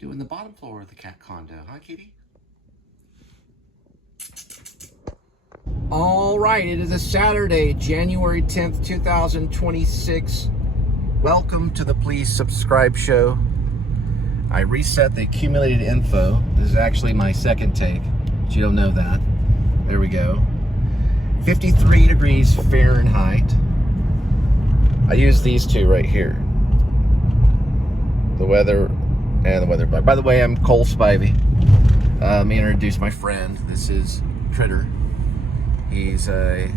doing the bottom floor of the cat condo, huh, kitty? All right, it is a Saturday, January 10th, 2026. Welcome to the Please Subscribe show. I reset the accumulated info. This is actually my second take, but you don't know that. There we go. 53 degrees Fahrenheit. I use these two right here. The weather and the weather bug. By the way, I'm Cole Spivey. Let me introduce my friend. This is Critter. He's a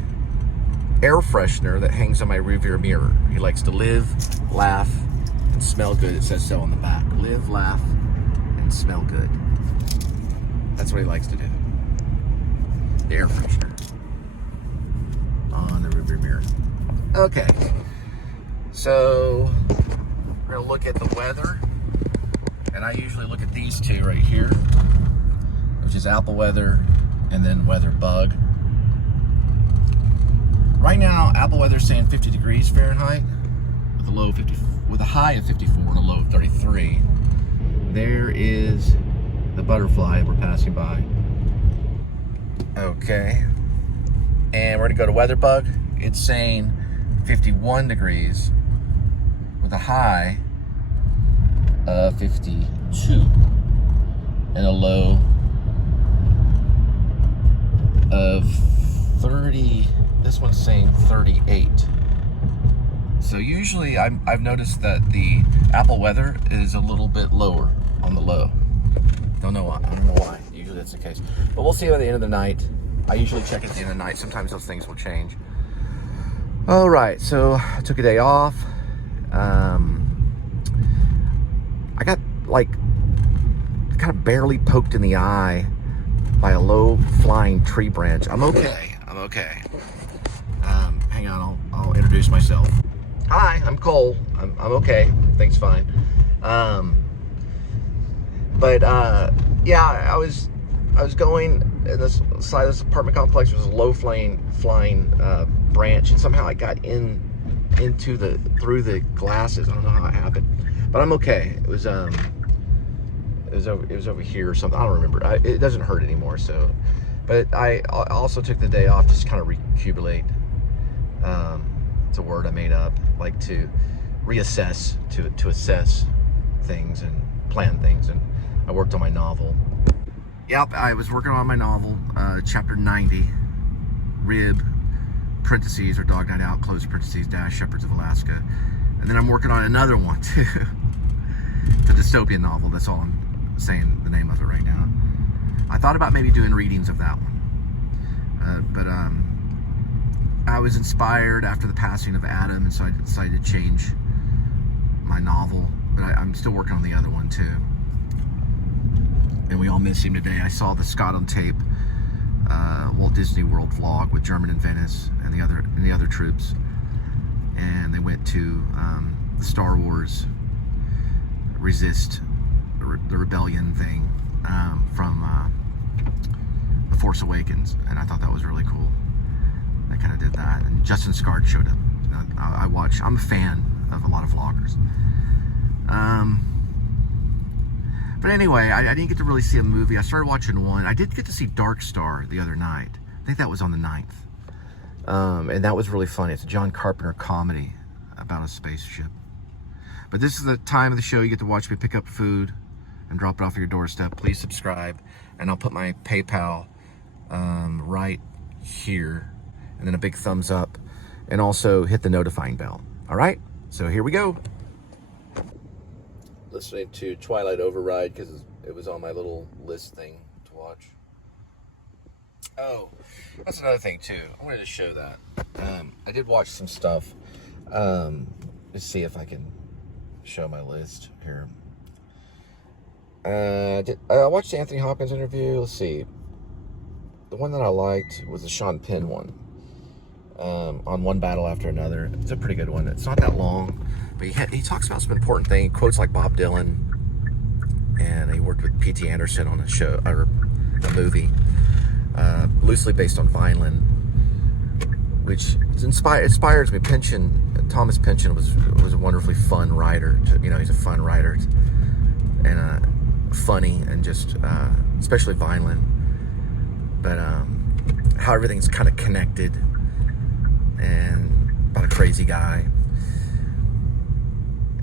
air freshener that hangs on my rearview mirror. He likes to live, laugh, and smell good. It says so on the back. Live, laugh, and smell good. That's what he likes to do. The air freshener on the rearview mirror. Okay, so we're gonna look at the weather, and I usually look at these two right here, which is Apple weather and then weather bug. Right now, Apple weather is saying 50 degrees Fahrenheit with a low of 50, with a high of 54 and a low of 33. There is the butterfly we're passing by. Okay, and we're gonna go to weather bug. It's saying 51 degrees with a high of 52 and a low of 30. This one's saying 38. So usually I've noticed that the Apple weather is a little bit lower on the low. Don't know why. I don't know why. Usually that's the case. But we'll see by the end of the night. I usually check at the end of the night. Sometimes those things will change. All right, so I took a day off. I got like kind of barely poked in the eye by a low flying tree branch. I'm okay. I'm okay. Hang on, I'll introduce myself. Hi, I'm Cole. I'm okay. Things fine. Yeah, I was going in this side of this apartment complex. There was a low flying branch, and somehow I got through the glasses. I don't know how it happened, but I'm okay. It was over here or something. I don't remember. It doesn't hurt anymore. So, but I also took the day off just to kind of recubilate. It's a word I made up, like to reassess, to assess things and plan things. And I worked on my novel. Yep, I was working on my novel, chapter 90, Rib, parentheses, or Dog Night Out, close parentheses, dash, Shepherds of Alaska. And then I'm working on another one too. The dystopian novel, that's all I'm saying the name of it right now. I thought about maybe doing readings of that one. But I was inspired after the passing of Adam, and so I decided to change my novel. But I'm still working on the other one too. And we all miss him today. I saw the Scott on Tape Walt Disney World vlog with German and Venice and the other troops, and they went to the Star Wars Resist, the rebellion thing from The Force Awakens, and I thought that was really cool. I kind of did that, and Justin Scard showed up. I'm a fan of a lot of vloggers. But anyway, I didn't get to really see a movie. I started watching one. I did get to see Dark Star the other night. I think that was on the 9th. And that was really funny. It's a John Carpenter comedy about a spaceship. But this is the time of the show you get to watch me pick up food and drop it off at your doorstep. Please subscribe, and I'll put my PayPal right here, and then a big thumbs up, and also hit the notifying bell. All right, so here we go. Listening to Twilight Override because it was on my little list thing to watch. Oh, that's another thing too. I wanted to show that. I did watch some stuff. Let's see if I can show my list here. I watched the Anthony Hopkins interview. Let's see. The one that I liked was the Sean Penn one. On One Battle After Another. It's a pretty good one. It's not that long, but he talks about some important things. He quotes like Bob Dylan, and he worked with P.T. Anderson on a show or a movie, loosely based on Vineland, which inspires me. Thomas Pynchon was a wonderfully fun writer. He's a fun writer, and funny and just especially violent, but how everything's kind of connected, and about a crazy guy.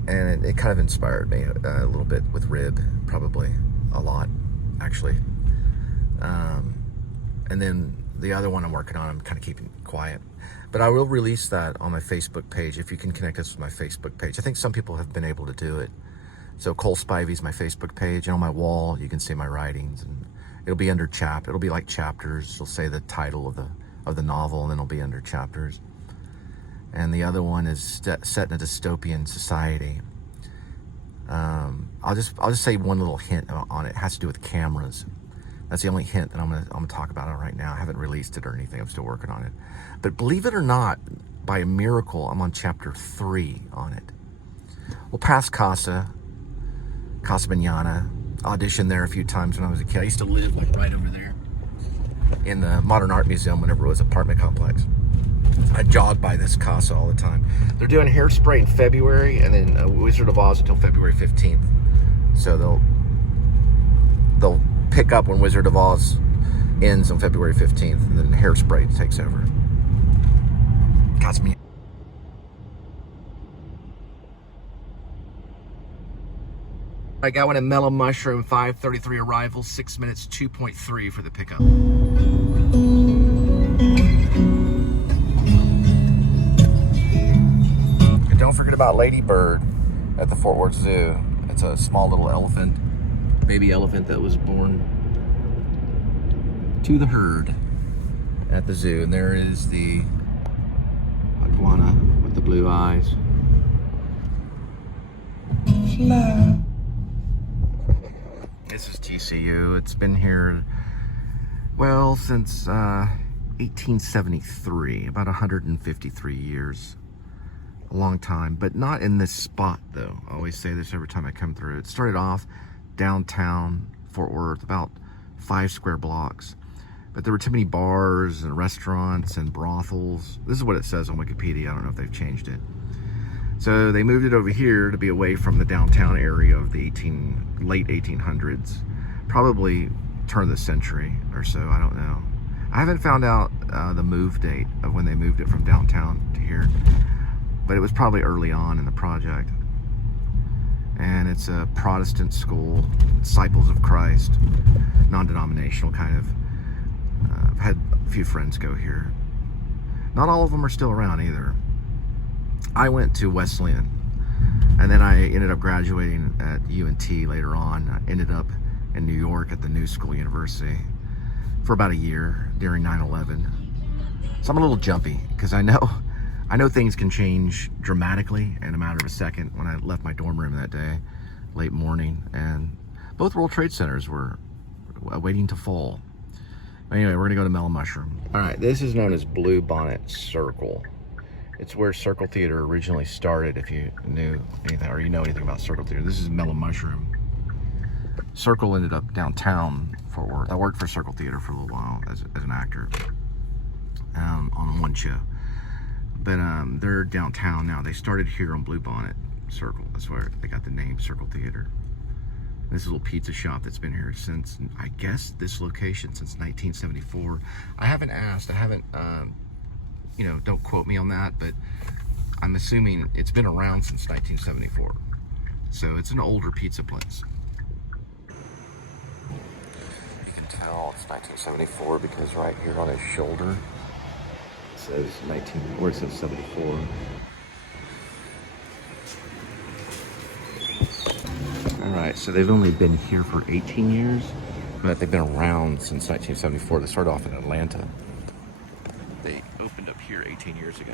And it kind of inspired me a little bit with Rib, probably a lot, actually. And then the other one I'm working on, I'm kind of keeping quiet. But I will release that on my Facebook page, if you can connect us with my Facebook page. I think some people have been able to do it. So Cole Spivey is my Facebook page, and on my wall you can see my writings, and it'll be under it'll be like chapters. It'll say the title of the novel, and then it'll be under chapters. And the other one is set in a dystopian society. I'll just say one little hint on it. It has to do with cameras. That's the only hint that I'm gonna talk about it right now. I haven't released it or anything. I'm still working on it. But believe it or not, by a miracle, I'm on chapter 3 on it. Well, past Casa Manana, auditioned there a few times when I was a kid. I used to live like right over there in the Modern Art Museum whenever it was an apartment complex. I jog by this casa all the time. They're doing Hairspray in February, and then Wizard of Oz until February 15th. So they'll pick up when Wizard of Oz ends on February 15th, and then Hairspray takes over. Cost me. I got one at Mellow Mushroom, 5:33 arrival, 6 minutes, 2.3 for the pickup. And don't forget about Lady Bird at the Fort Worth Zoo. It's a small little elephant, baby elephant that was born to the herd at the zoo. And there is the iguana with the blue eyes. Fly. This is TCU. It's been here, well, since 1873, about 153 years. A long time, but not in this spot, though. I always say this every time I come through. It started off downtown Fort Worth, about 5 square blocks. But there were too many bars and restaurants and brothels. This is what it says on Wikipedia. I don't know if they've changed it. So they moved it over here to be away from the downtown area of the late 1800s. Probably turn of the century or so, I don't know. I haven't found out the move date of when they moved it from downtown to here. But it was probably early on in the project. And it's a Protestant school, Disciples of Christ, non-denominational kind of. I've had a few friends go here. Not all of them are still around either. I went to Wesleyan, and then I ended up graduating at UNT later on. I ended up in New York at the New School University for about a year during 9/11. So I'm a little jumpy because I know things can change dramatically in a matter of a second. When I left my dorm room that day, late morning, and both World Trade Centers were waiting to fall. Anyway, we're gonna go to Mellow Mushroom. All right, this is known as Blue Bonnet Circle. It's where Circle Theater originally started, if you knew anything, or you know anything about Circle Theater. This is Mellow Mushroom. Circle ended up downtown Fort Worth. I worked for Circle Theater for a little while as an actor on one show. But they're downtown now. They started here on Blue Bonnet Circle. That's where they got the name Circle Theater. This is a little pizza shop that's been here since, I guess, this location since 1974. I haven't asked. I haven't, you know, don't quote me on that, but I'm assuming it's been around since 1974. So it's an older pizza place. You can tell it's 1974 because right here on his shoulder, says 74. All right, so they've only been here for 18 years, but they've been around since 1974. They started off in Atlanta. They opened up here 18 years ago.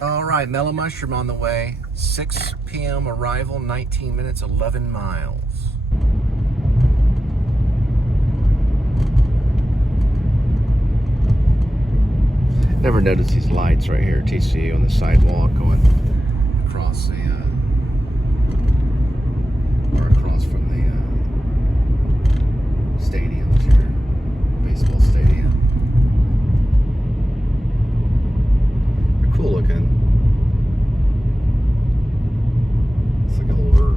All right, Mellow Mushroom on the way. 6 p.m. arrival, 19 minutes, 11 miles. Never noticed these lights right here, TCU, on the sidewalk going across the, or across from the stadiums here, baseball stadium. They're cool looking. It's like older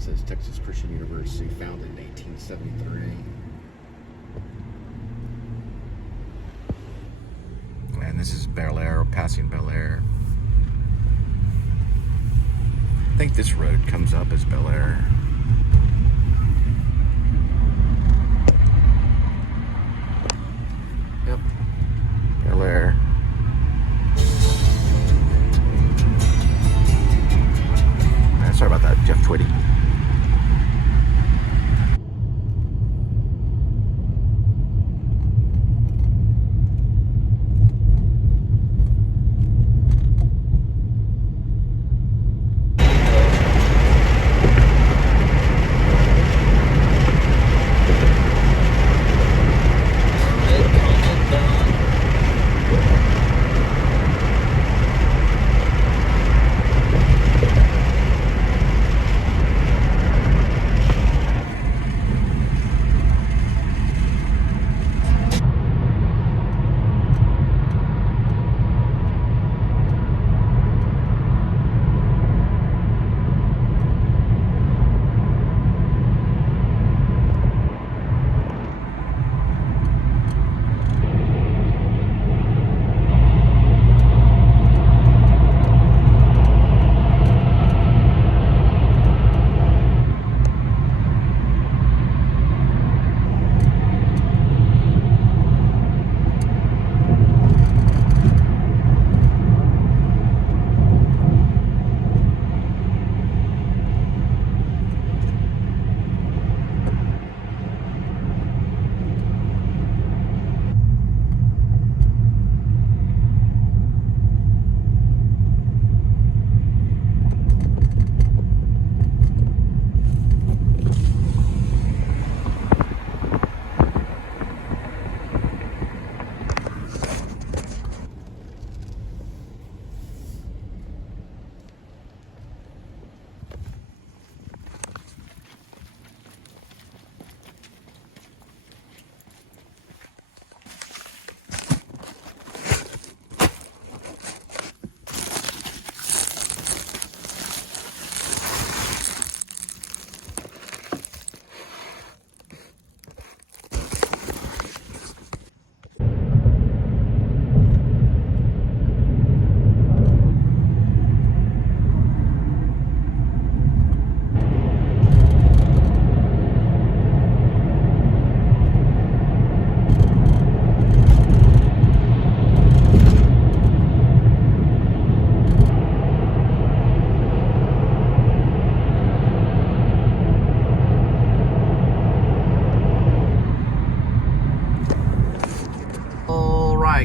it says Texas Christian University, founded in 1873. And this is Bel Air, passing Bel Air. I think this road comes up as Bel Air. Yep, Bel Air. Sorry about that, Jeff Twitty.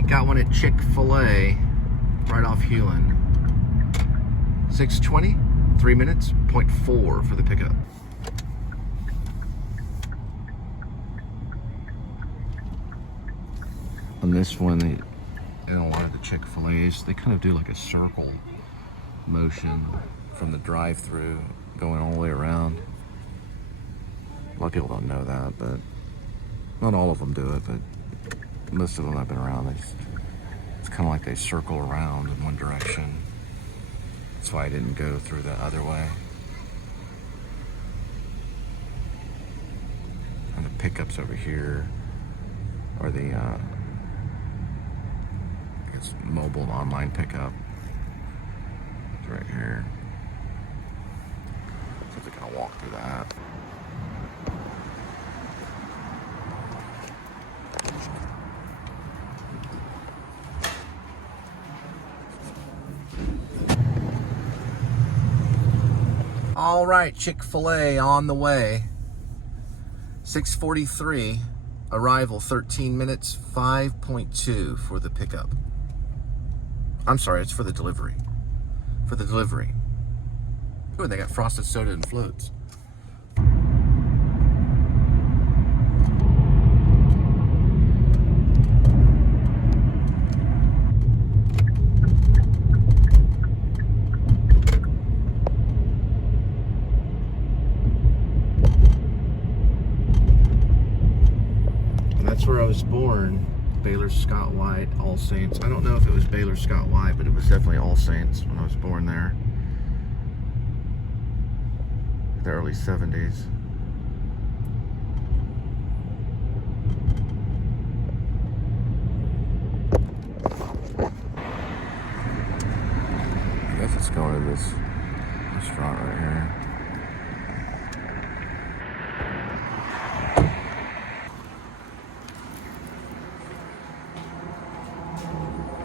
Got one at Chick-fil-A right off Hewlin. 6:20, 3 minutes, 0.4 for the pickup. On this one, in a lot of the Chick-fil-A's, they kind of do like a circle motion from the drive-through going all the way around. A lot of people don't know that, but not all of them do it, but most of them I've been around, it's kind of like they circle around in one direction. That's why I didn't go through the other way. And the pickups over here are the it's mobile and online pickup. It's right here. So to kind of walk through that. All right, Chick-fil-A on the way. 6:43, arrival 13 minutes, 5.2 for the pickup. I'm sorry, it's for the delivery. For the delivery. Ooh, they got frosted soda and floats. Where I was born, Baylor Scott White, All Saints. I don't know if it was Baylor Scott White, but it was definitely All Saints when I was born there. the early 70s. I guess it's going to this restaurant right here.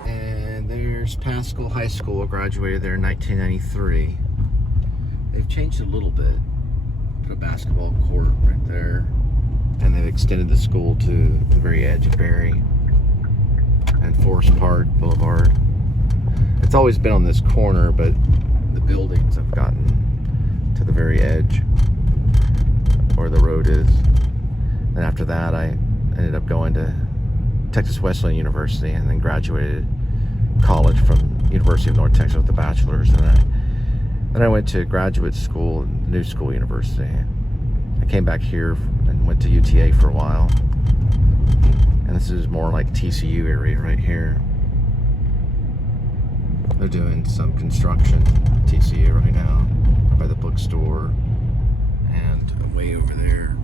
And there's Pascal High School. I graduated there in 1993. They've changed a little bit. Put a basketball court right there. And they've extended the school to the very edge of Barry and Forest Park Boulevard. It's always been on this corner, but the buildings have gotten to the very edge where the road is. And after that, I ended up going to Texas Wesleyan University and then graduated college from University of North Texas with a bachelor's. And then I went to graduate school, New School University. I came back here and went to UTA for a while. And this is more like TCU area right here. They're doing some construction at TCU right now, by the bookstore, and way over there,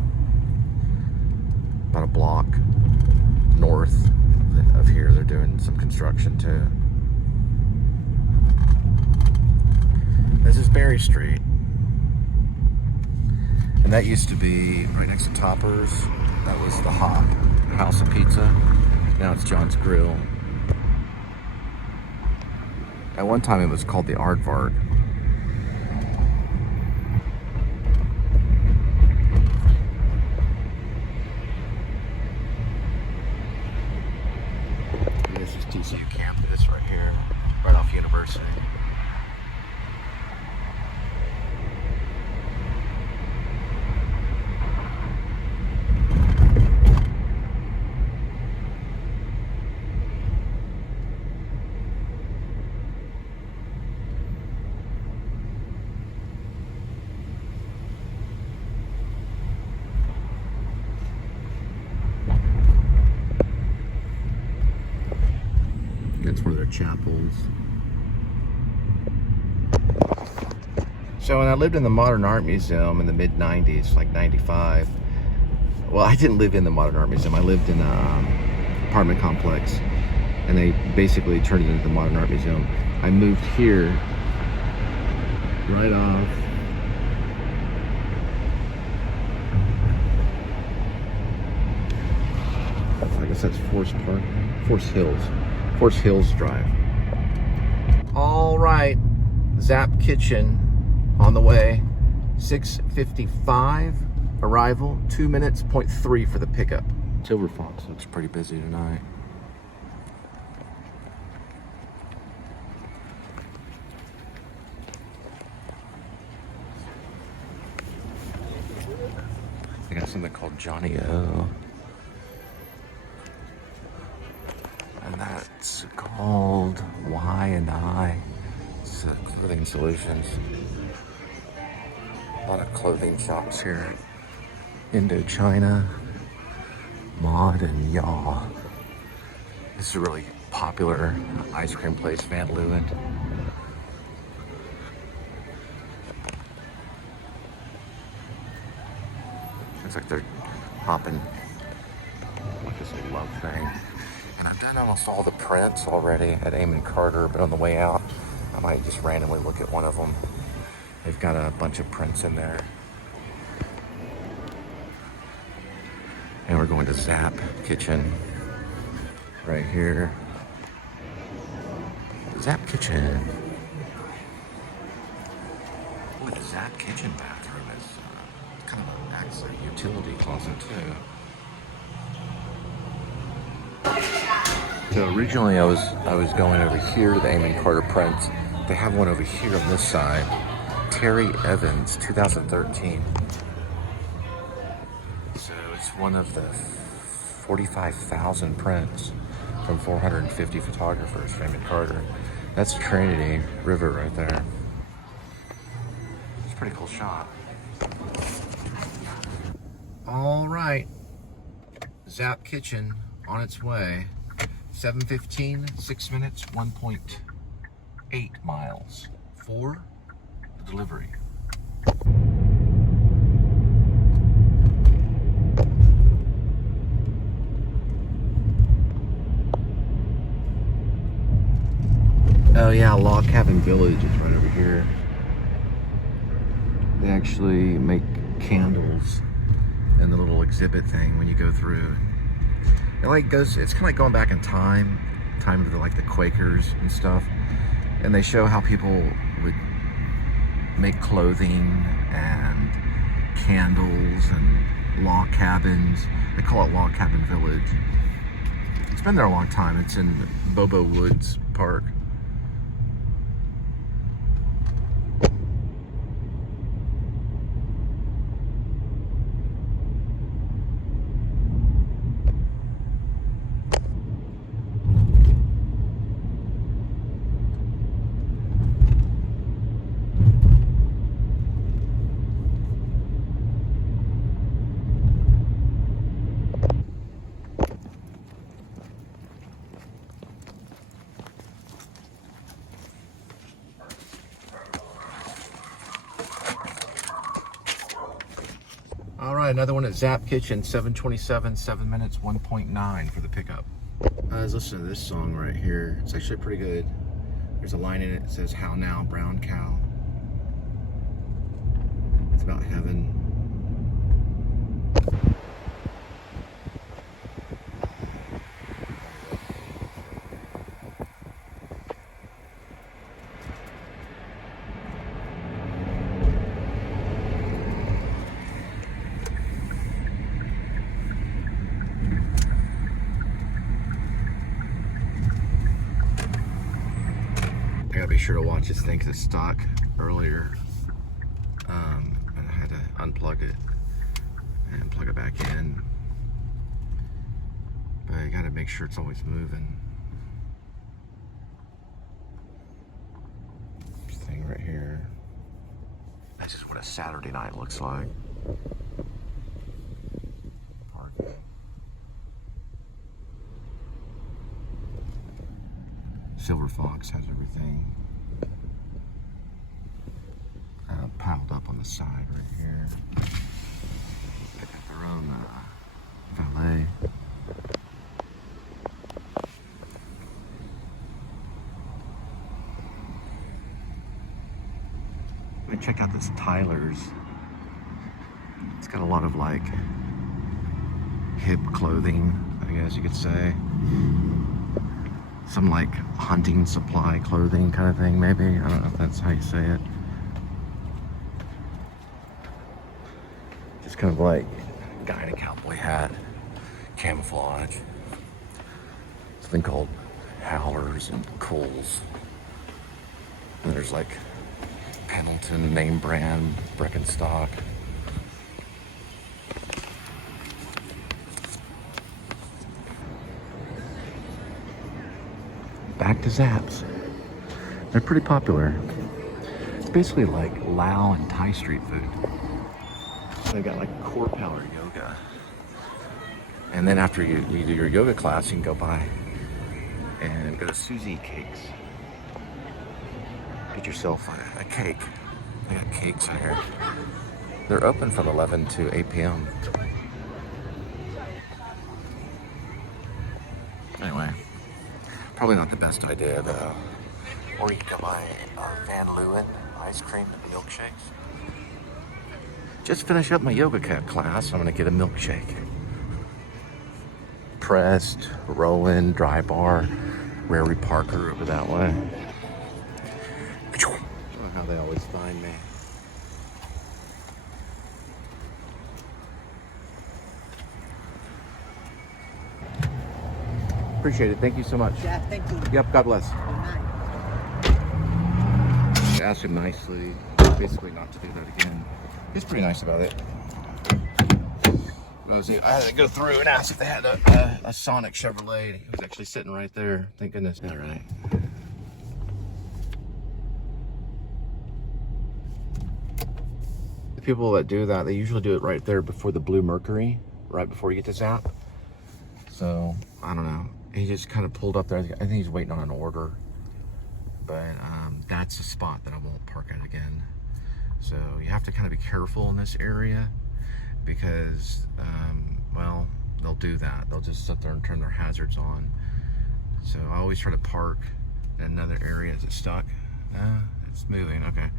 about a block north of here, they're doing some construction too. This is Berry Street. And that used to be right next to Topper's. That was the Hop, House of Pizza. Now it's John's Grill. At one time it was called the Aardvark. This is TCU campus right here, right off University. That's one of their chapels. So when I lived in the Modern Art Museum in the mid-90s, like 95, well, I didn't live in the Modern Art Museum. I lived in an apartment complex, and they basically turned it into the Modern Art Museum. I moved here right off I guess that's Forest Hills Drive. All right, Zap Kitchen on the way. 6:55 arrival, 2 minutes, 0.3 for the pickup. Silver Fox looks pretty busy tonight. They got something called Johnny O. And that's called Y&I. It's Clothing Solutions. A lot of clothing shops here. Indochina, Mod, and Yaw. This is a really popular ice cream place, Van Leeuwen. Looks like they're hopping like this love thing. And I've done almost all the prints already at Amon Carter, but on the way out, I might just randomly look at one of them. They've got a bunch of prints in there. And we're going to Zap Kitchen right here. Zap Kitchen. Boy, the Zap Kitchen bathroom is kind of acts like a utility closet too. So originally I was going over here to the Amon Carter prints. They have one over here on this side. Terry Evans, 2013. So it's one of the 45,000 prints from 450 photographers for Amon Carter. That's Trinity River right there. It's a pretty cool shot. All right, Zap Kitchen on its way. 7:15, 6 minutes, 1.8 miles for the delivery. yeah, Log Cabin Village is right over here. They actually make candles in the little exhibit thing when you go through. It like goes, it's kind of like going back in time to like the Quakers and stuff. And they show how people would make clothing and candles and log cabins. They call it Log Cabin Village. It's been there a long time. It's in Bobo Woods Park. All right, another one at Zap Kitchen, 7:27, 7 minutes, 1.9 for the pickup. Let's listen to this song right here. It's actually pretty good. There's a line in it that says, "How now, brown cow?" It's about heaven. I gotta be sure to watch this thing because it's stuck earlier. And I had to unplug it and plug it back in. But you gotta make sure it's always moving. This thing right here. That's just what a Saturday night looks like. Parking. Silver Fox has everything piled up on the side right here. They got their own valet. I check out this Tyler's. It's got a lot of like hip clothing, I guess you could say. Some like hunting supply clothing kind of thing, maybe. I don't know if that's how you say it. Just kind of like guy in a cowboy hat, camouflage. Something called Howlers and Coles. And there's like Pendleton, name brand, Birkenstock. Back to Zaps. They're pretty popular. It's basically like Lao and Thai street food. They've got like core power yoga. And then after you do your yoga class, you can go by and go to Susie Cakes. Get yourself a cake. They got cakes in here. They're open from 11 to 8 p.m. Anyway. Probably not the best idea though. Or you can come by Van Leeuwen ice cream and milkshakes. Just finish up my yoga class. I'm gonna get a milkshake. Pressed, Rowan, Dry Bar, Rary Parker over that way. I don't know how they always find me. Appreciate it. Thank you so much. Yeah, thank you. Yep, God bless. Good night. I asked him nicely, basically not to do that again. He's pretty nice about it. I had to go through and ask if they had a Sonic Chevrolet. He was actually sitting right there. Thank goodness. All right. The people that do that, they usually do it right there before the Blue Mercury, right before you get to Zap. So, I don't know. He just kind of pulled up there. I think he's waiting on an order. But that's a spot that I won't park at again. So you have to kind of be careful in this area because, well, they'll do that. They'll just sit there and turn their hazards on. So I always try to park Another area. Is it stuck? It's moving. Okay.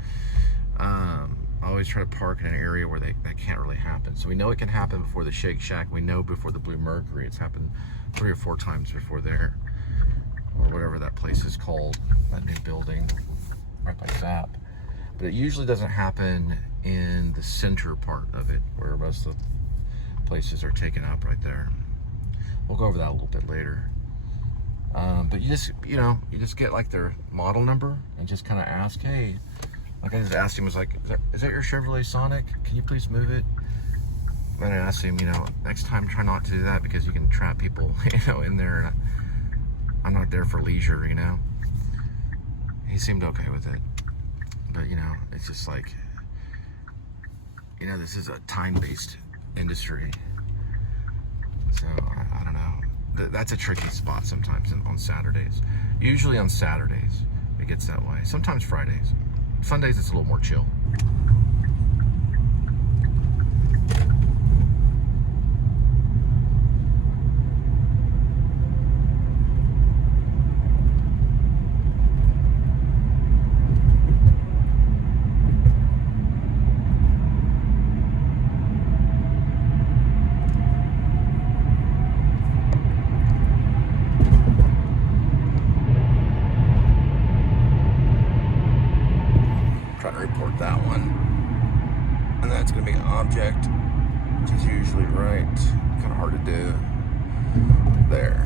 I always try to park in an area where that can't really happen. So we know it can happen before the Shake Shack. We know before the Blue Mercury. It's happened 3 or 4 times before there, or whatever that place is called, that new building right by Zap. But it usually doesn't happen in the center part of it, where most of the places are taken up right there. We'll go over that a little bit later. But you just get like their model number and just kind of ask, hey, like I just asked him, was like, is that your Chevrolet Sonic? Can you please move it? And I asked him, next time try not to do that, because you can trap people, in there. And I'm not there for leisure, He seemed okay with it. But, it's just like, this is a time-based industry. So, I don't know. That's a tricky spot sometimes on Saturdays. Usually on Saturdays, it gets that way. Sometimes Fridays. Sundays, it's a little more chill. That one, and that's going to be an object, which is usually right, kind of hard to do there.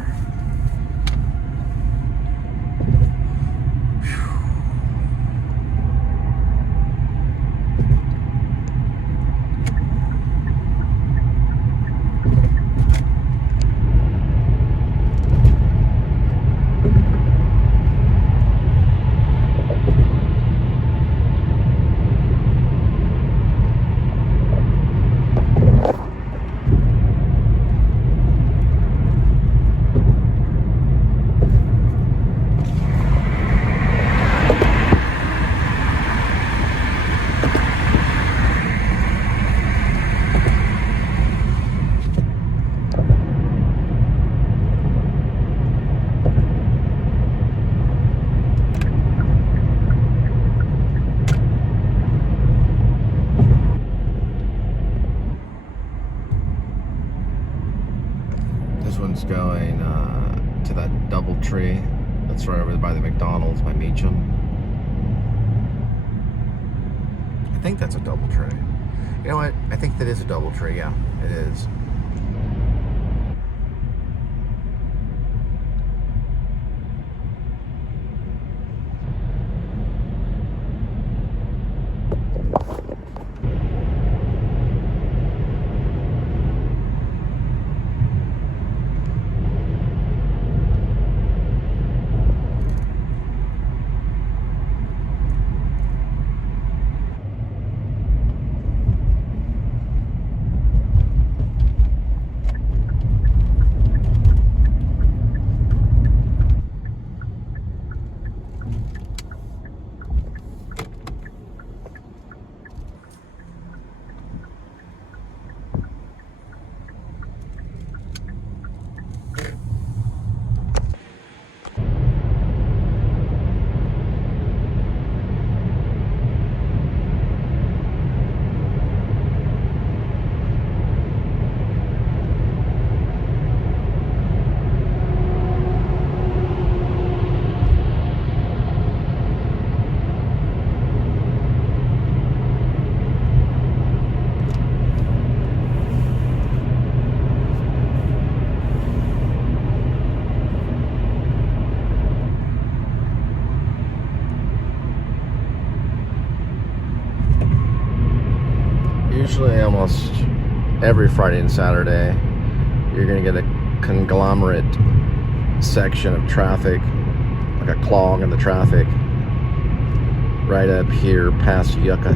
Going to that DoubleTree that's right over by the McDonald's by Meacham. I think that's a DoubleTree. You know what? I think that is a DoubleTree. Yeah, it is. Usually almost every Friday and Saturday you're going to get a conglomerate section of traffic, like a clog in the traffic right up here past Yucca.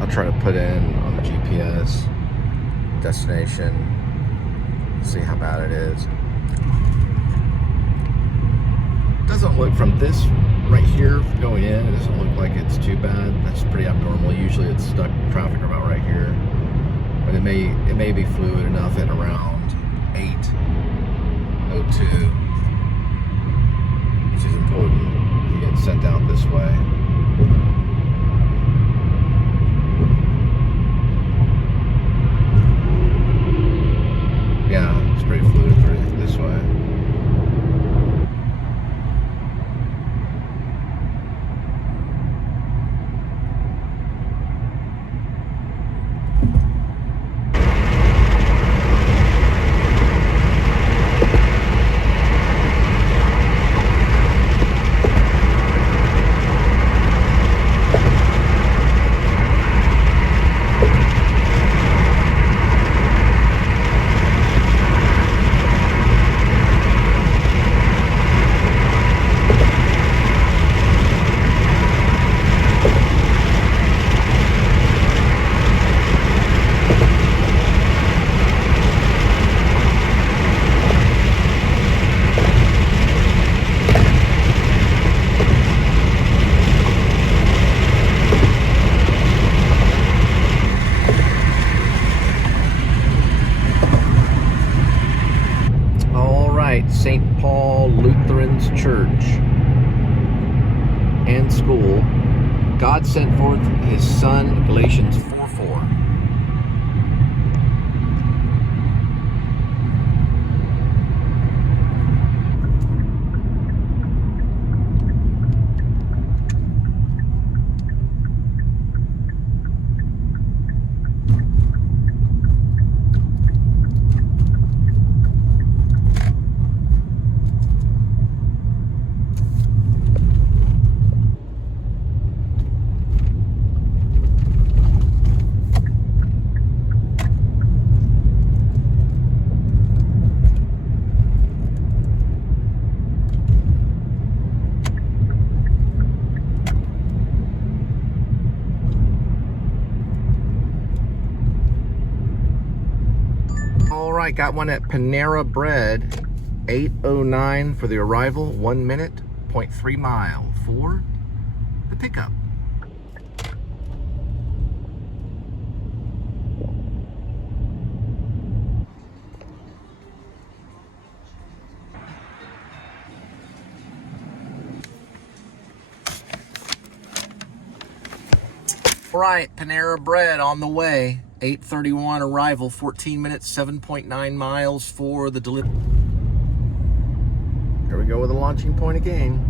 I'll try to put in on the GPS destination, see how bad it is. It doesn't look from this right here going in, it doesn't look like it's too bad. That's pretty abnormal. Usually it's stuck traffic about right here. But it may be fluid enough at around 8:02, which is important. You get sent out this way. Yeah, it's pretty fluid through this way. St. Paul Lutheran's Church and School. God sent forth his Son, Galatians 4:4. All right, got one at Panera Bread, 8:09 for the arrival, 1 minute, 0.3 mile for the pickup. All right, Panera Bread on the way. 8:31 arrival, 14 minutes, 7.9 miles for the delivery. Here we go with the launching point again.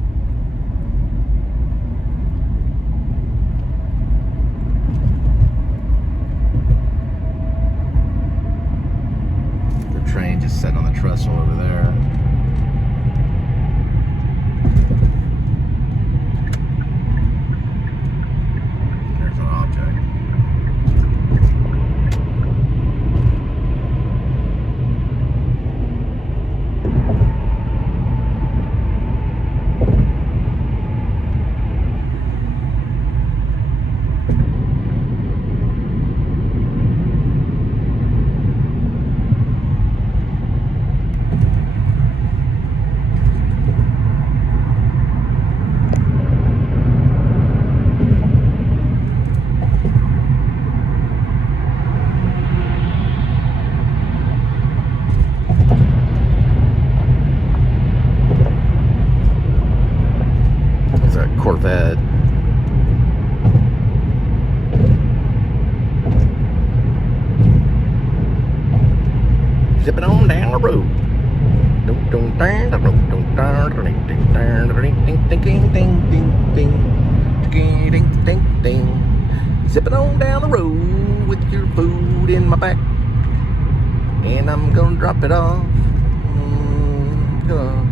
The train just sitting on the trestle over there. There's an object. Corvette. Zipping on down the road. Zipping on down the road with your food in my back, and I'm gonna drop it off. Gonna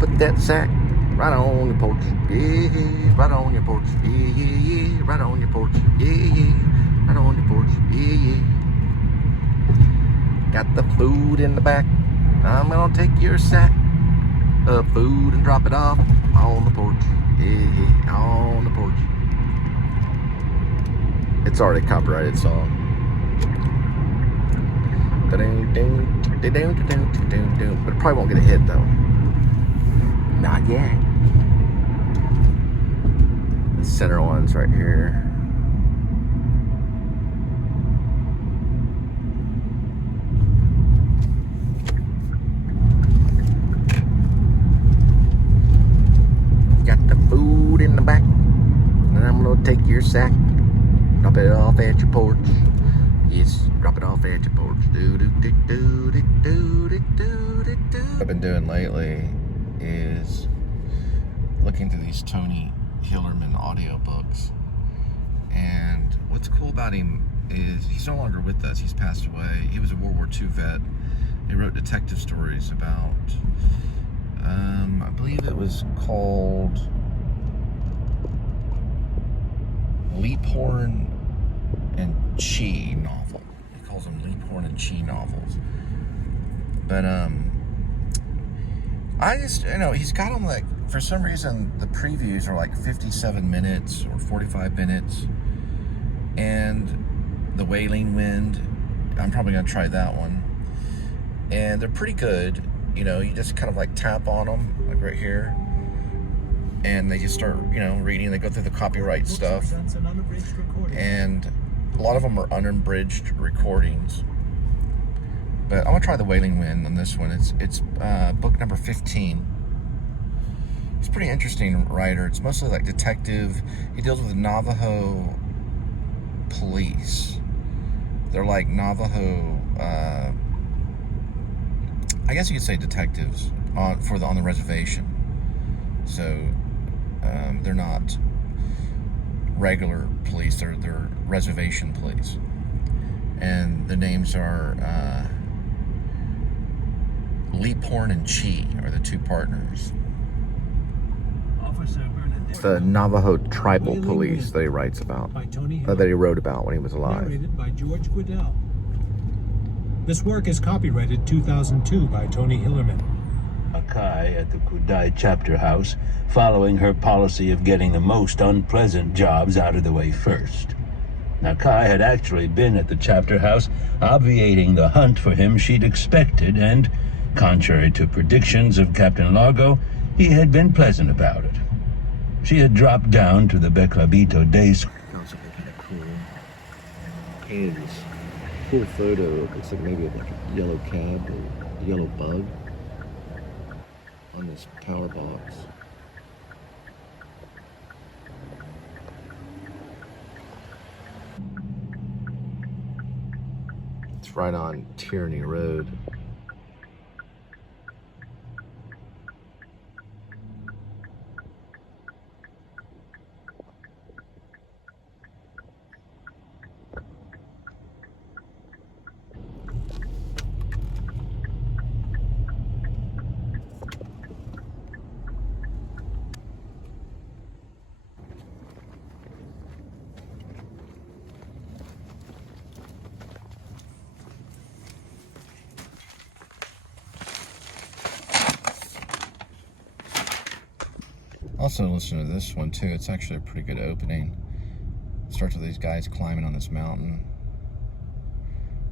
put that sack right on your porch, yeah, right on your porch, yeah, right on your porch, yeah, right on your porch, yeah. Got the food in the back. I'm gonna take your sack of food and drop it off on the porch, yeah, on the porch. It's already a copyrighted song. But it probably won't get a hit though. Not yet. The center one's right here. Got the food in the back, and I'm gonna take your sack, drop it off at your porch. Yes, drop it off at your porch. What I've been doing lately is looking through these Tony Hillerman audiobooks, and what's cool about him is he's no longer with us. He's passed away. He was a World War II vet. He wrote detective stories about, I believe it was called Leaphorn and Chi novel. He calls them Leaphorn and Chi novels. But I just, he's got them like, for some reason, the previews are like 57 minutes or 45 minutes. And The Wailing Wind, I'm probably going to try that one. And they're pretty good. You just kind of like tap on them, like right here. And they just start, reading. They go through the copyright stuff. And a lot of them are unabridged recordings. But I'm going to try The Wailing Wind on this one. It's book number 15. He's a pretty interesting writer. It's mostly like detective. He deals with the Navajo police. They're like Navajo, I guess you could say detectives on the reservation. So they're not regular police. They're reservation police. And the names are Leaphorn and Chi are the two partners. It's the Navajo tribal police that he writes about, that he wrote about when he was alive. Narrated by George Guidell. This work is copyrighted 2002 by Tony Hillerman. Akai at the Kudai chapter house, following her policy of getting the most unpleasant jobs out of the way first. Nakai had actually been at the chapter house, obviating the hunt for him she'd expected, and, contrary to predictions of Captain Largo, he had been pleasant about it. She had dropped down to the Beclabito day school. Found something kind of cool. Painted this cool photo. Looks like maybe like a yellow cab or a yellow bug on this power box. It's right on Tierney Road. Also listen to this one too. It's actually a pretty good opening. It starts with these guys climbing on this mountain.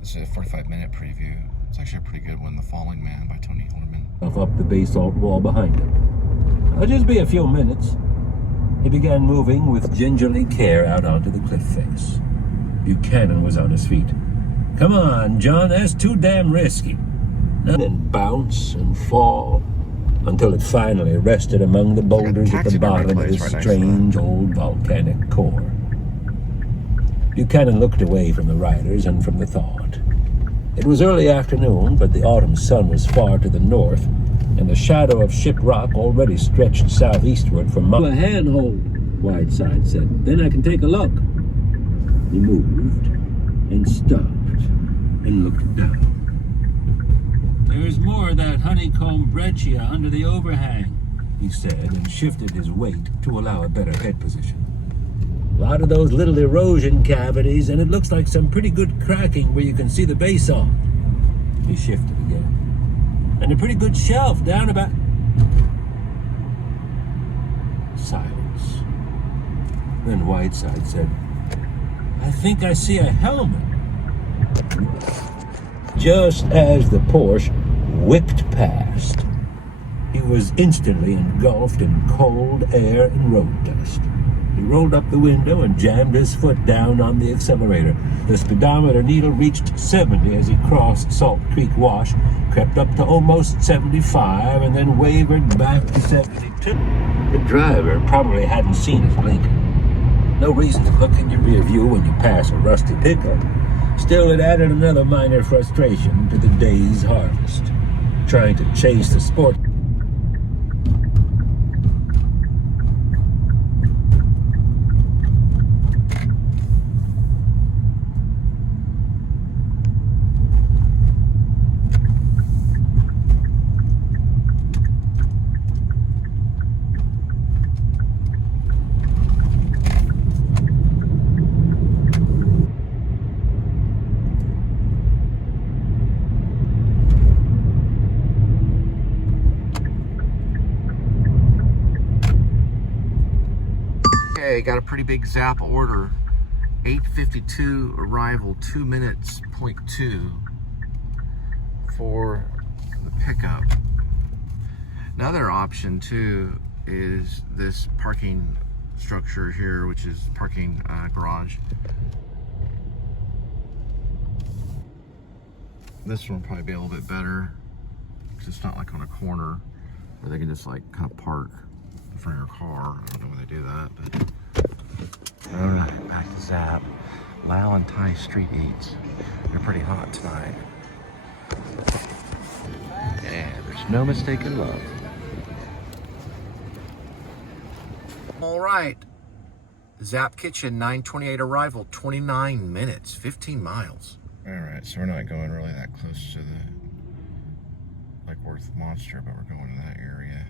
It's a 45-minute preview. It's actually a pretty good one. The Falling Man by Tony Hillerman. Up the basalt wall behind him. It'll just be a few minutes. He began moving with gingerly care out onto the cliff face. Buchanan was on his feet. Come on, John, that's too damn risky. And then bounce and fall until it finally rested among the boulders at the bottom of this strange old volcanic core. Buchanan looked away from the riders and from the thought. It was early afternoon, but the autumn sun was far to the north, and the shadow of Ship Rock already stretched southeastward from a handhold, Whiteside said. Then I can take a look. He moved and stopped and looked down. There's more of that honeycomb breccia under the overhang, he said, and shifted his weight to allow a better head position. A lot of those little erosion cavities, and it looks like some pretty good cracking where you can see the base on. He shifted again. And a pretty good shelf down about... Silence. Then Whiteside said, I think I see a helmet. Just as the Porsche whipped past, he was instantly engulfed in cold air and road dust. He rolled up the window and jammed his foot down on the accelerator. The speedometer needle reached 70 as he crossed Salt Creek Wash, crept up to almost 75, and then wavered back to 72. The driver probably hadn't seen his blinker. No reason to look in your rear view when you pass a rusty pickup. Still, it added another minor frustration to the day's harvest. Trying to chase the sport. Okay, got a pretty big zap order. 8:52 arrival, 2 minutes, 0.2 for the pickup. Another option too is this parking structure here, which is parking garage. This one will probably be a little bit better because it's not like on a corner where they can just like kind of park in front of your car. I don't know when they do that, but all right, back to Zap. Lau and Thai street eats. They're pretty hot tonight. And there's no mistaken love. All right. Zap Kitchen, 9:28 arrival, 29 minutes, 15 miles. All right, so we're not going really that close to the Lakeworth Monster, but we're going to that area.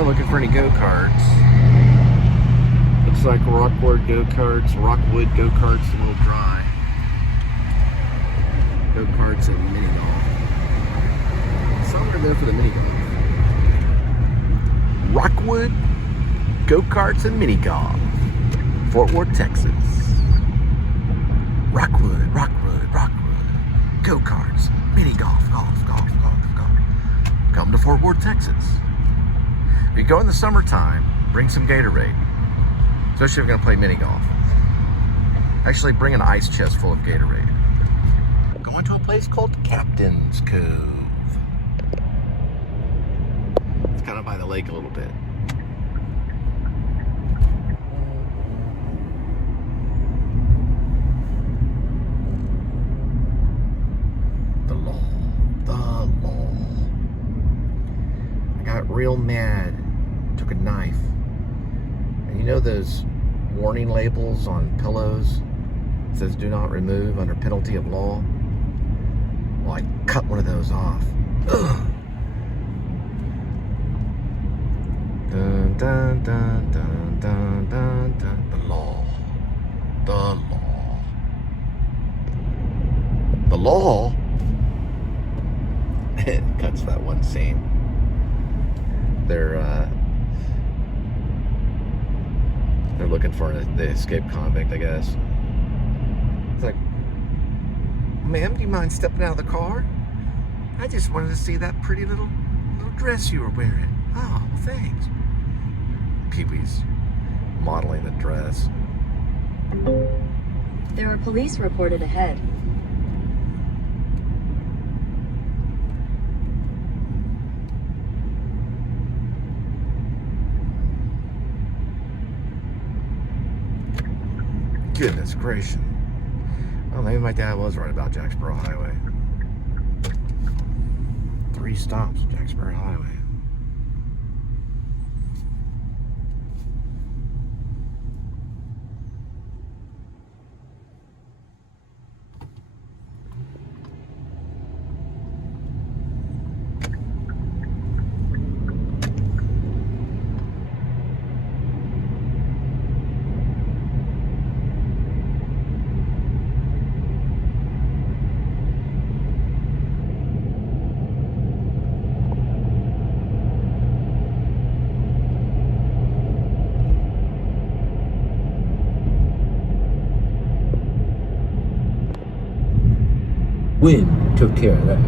Looking for any go-karts. Looks like Rockwood go-karts, a little dry. Go-karts and mini golf. Somewhere there for the mini golf. Rockwood, go-karts and mini golf. Fort Worth, Texas. Rockwood. Go-karts, mini golf. Come to Fort Worth, Texas. If you go in the summertime, bring some Gatorade, especially if you're going to play mini golf. Actually, bring an ice chest full of Gatorade. Going to a place called Captain's Cove. It's kind of by the lake a little bit. The law. I got real mad. Took a knife. And you know those warning labels on pillows? It says do not remove under penalty of law. Well, I cut one of those off. Ugh. Dun, dun, dun, dun, dun, dun, dun. The law. The law? It cuts that one scene. They're looking for the escaped convict, I guess. It's like, ma'am, do you mind stepping out of the car? I just wanted to see that pretty little dress you were wearing. Oh, well, thanks. Pee-wee's modeling the dress. There are police reported ahead. Goodness gracious. Well, maybe my dad was right about Jacksboro Highway. 3 stops, Jacksboro Highway. Wind took care of that.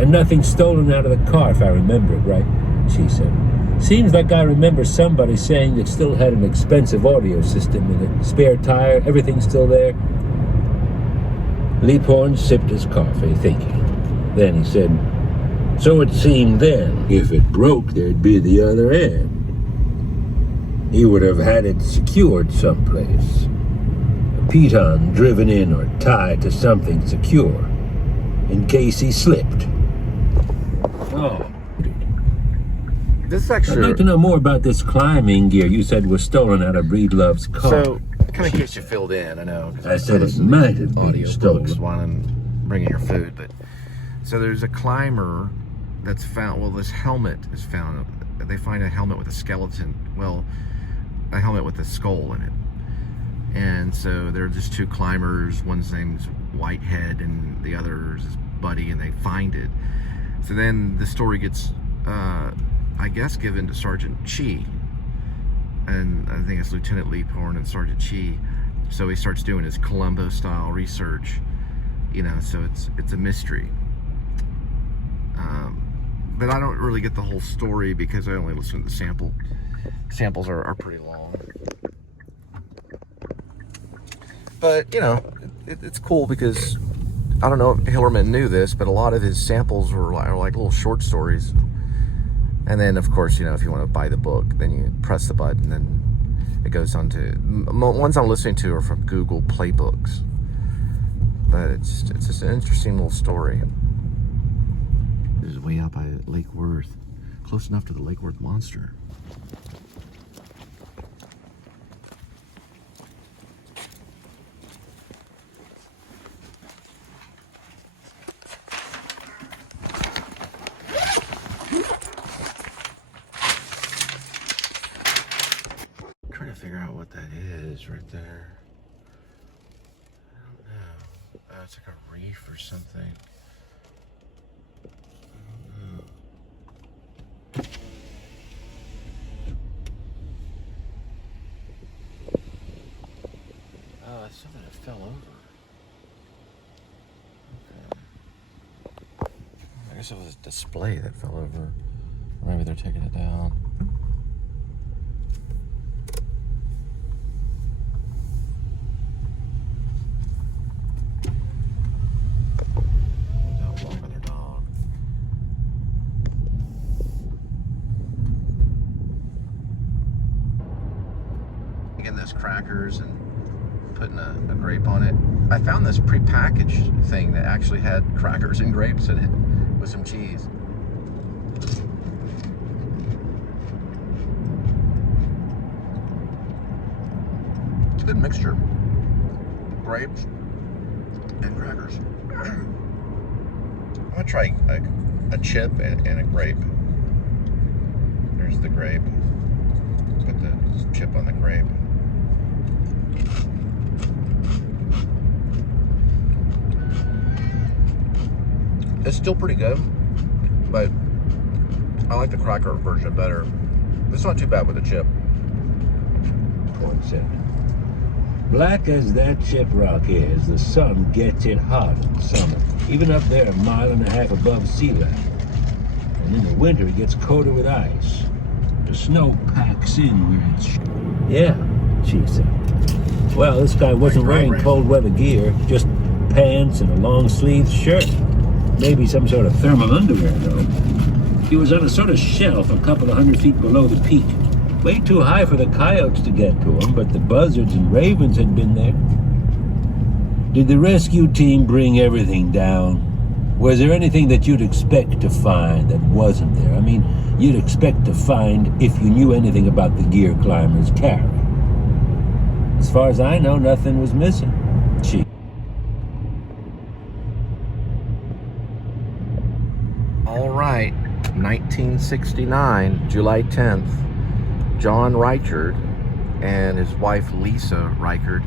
And nothing stolen out of the car, if I remember it right, she said. Seems like I remember somebody saying it still had an expensive audio system in it. Spare tire, everything's still there. Leaphorn sipped his coffee, thinking. Then he said, so it seemed then, if it broke, there'd be the other end. He would have had it secured someplace. A piton driven in or tied to something secure, in case he slipped. Oh. This is actually... I'd like to know more about this climbing gear you said was stolen out of Breedlove's car. So, kind of in case you filled in, I know. I said it might have been stolen. While I'm bringing your food, but... So there's a climber that's found... Well, this helmet is found. They find a helmet with a skeleton. Well, a helmet with a skull in it. And so there are just two climbers. One's name's Whitehead and the other is Buddy, and they find it. So then the story gets... I guess given to Sergeant Chi, and I think it's Lieutenant Leaphorn and Sergeant Chi. So he starts doing his Columbo-style research, you know. So it's a mystery. But I don't really get the whole story because I only listen to the sample. Samples are pretty long. But you know, it's cool because I don't know if Hillerman knew this, but a lot of his samples are like little short stories. And then, of course, you know, if you want to buy the book, then you press the button, and it goes on to... Ones I'm listening to are from Google Playbooks. But it's just an interesting little story. This is way out by Lakeworth. Close enough to the Lakeworth Monster. Figure out what that is right there. I don't know. It's like a reef or something. I don't know. Oh, it's something that fell over. Okay. I guess it was a display that fell over. Maybe they're taking it down. Getting those crackers and putting a grape on it. I found this prepackaged thing that actually had crackers and grapes in it with some cheese. It's a good mixture. Grapes and crackers. I'm gonna try a chip and a grape. There's the grape. Put the chip on the grape. It's still pretty good, but I like the cracker version better. It's not too bad with the chip. Court said. Black as that chip rock is, the sun gets it hot in summer, even up there 1.5 miles above sea level. And in the winter it gets coated with ice. The snow packs in where it's... Yeah, she said. Well, this guy wasn't wearing cold weather gear, just pants and a long sleeved shirt. Maybe some sort of thermal underwear, though. He was on a sort of shelf a couple of 100 feet below the peak. Way too high for the coyotes to get to him, but the buzzards and ravens had been there. Did the rescue team bring everything down? Was there anything that you'd expect to find that wasn't there? I mean, you'd expect to find if you knew anything about the gear climbers carry. As far as I know, nothing was missing. She. All right, 1969, July 10th, John Reichard and his wife Lisa Reichard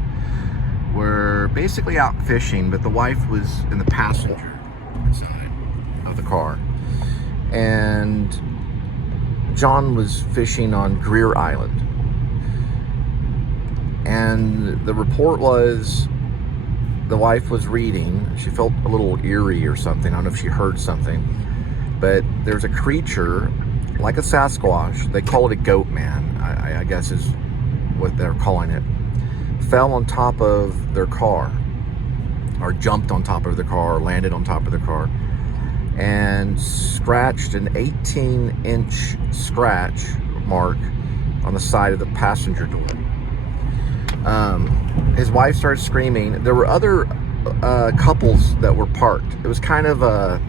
were basically out fishing, but the wife was in the passenger side of the car. And John was fishing on Greer Island. And the report was the wife was reading. She felt a little eerie or something. I don't know if she heard something. But there's a creature, like a Sasquatch. They call it a goat man, I guess is what they're calling it. Fell on top of their car, or jumped on top of their car, or landed on top of their car, and scratched an 18-inch scratch mark on the side of the passenger door. His wife started screaming. There were other couples that were parked. It was kind of a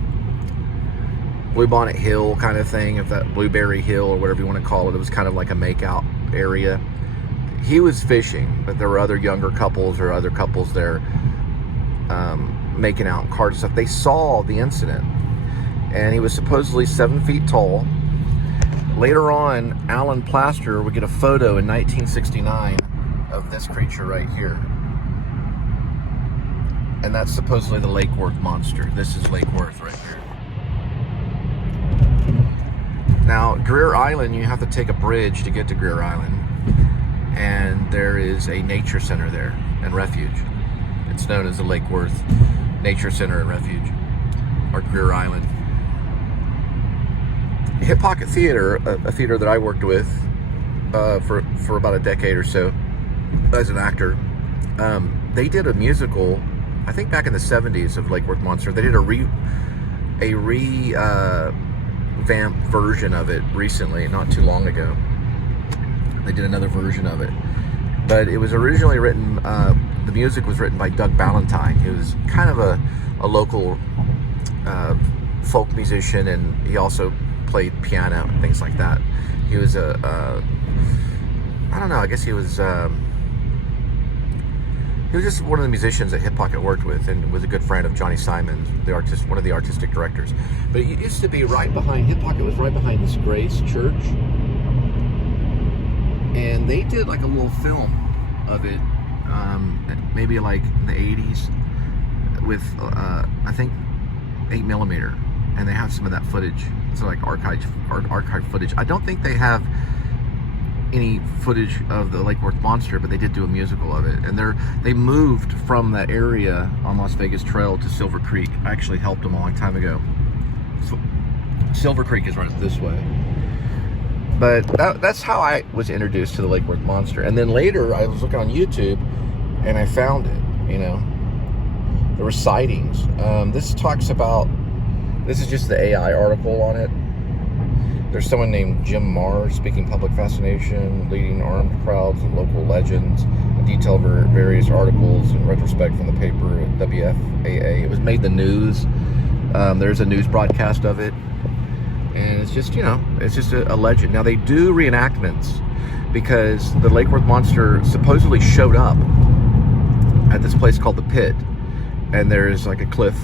Bluebonnet Hill kind of thing, if that Blueberry Hill or whatever you want to call it. It was kind of like a makeout area. He was fishing, but there were other younger couples or other couples there making out in cars and stuff. They saw the incident, and he was supposedly 7 feet tall. Later on, Alan Plaster would get a photo in 1969 of this creature right here. And that's supposedly the Lakeworth Monster. This is Lakeworth right here. Now, Greer Island, you have to take a bridge to get to Greer Island. And there is a nature center there and refuge. It's known as the Lakeworth Nature Center and Refuge, or Greer Island. Hip Pocket Theater, a theater that I worked with for about a decade or so as an actor, they did a musical, I think back in the 70s, of Lakeworth Monster. They did a revamped version of it recently, not too long ago. They did another version of it, but it was originally written, the music was written by Doug Ballantyne. He was kind of a local folk musician, and he also played piano and things like that. He was I don't know, I guess he was just one of the musicians that Hip Pocket worked with, and was a good friend of Johnny Simons, the artist, one of the artistic directors. But it used to be right behind, Hip Pocket was right behind this Grace Church, and they did like a little film of it, maybe like in the 80s, with I think 8mm, and they have some of that footage. It's like archive footage. I don't think they have any footage of the Lakeworth Monster, but they did do a musical of it. And they moved from that area on Las Vegas Trail to Silver Creek. I actually helped them a long time ago. So Silver Creek is right this way. But that's how I was introduced to the Lakeworth Monster. And then later I was looking on YouTube and I found it, you know. There were sightings. This is just the AI article on it. There's someone named Jim Marr speaking public fascination, leading armed crowds and local legends. A detail of various articles in retrospect from the paper WFAA. It was made the news. There's a news broadcast of it. And it's just, you know, it's just a legend. Now, they do reenactments because the Lakeworth Monster supposedly showed up at this place called the Pit. And there's like a cliff.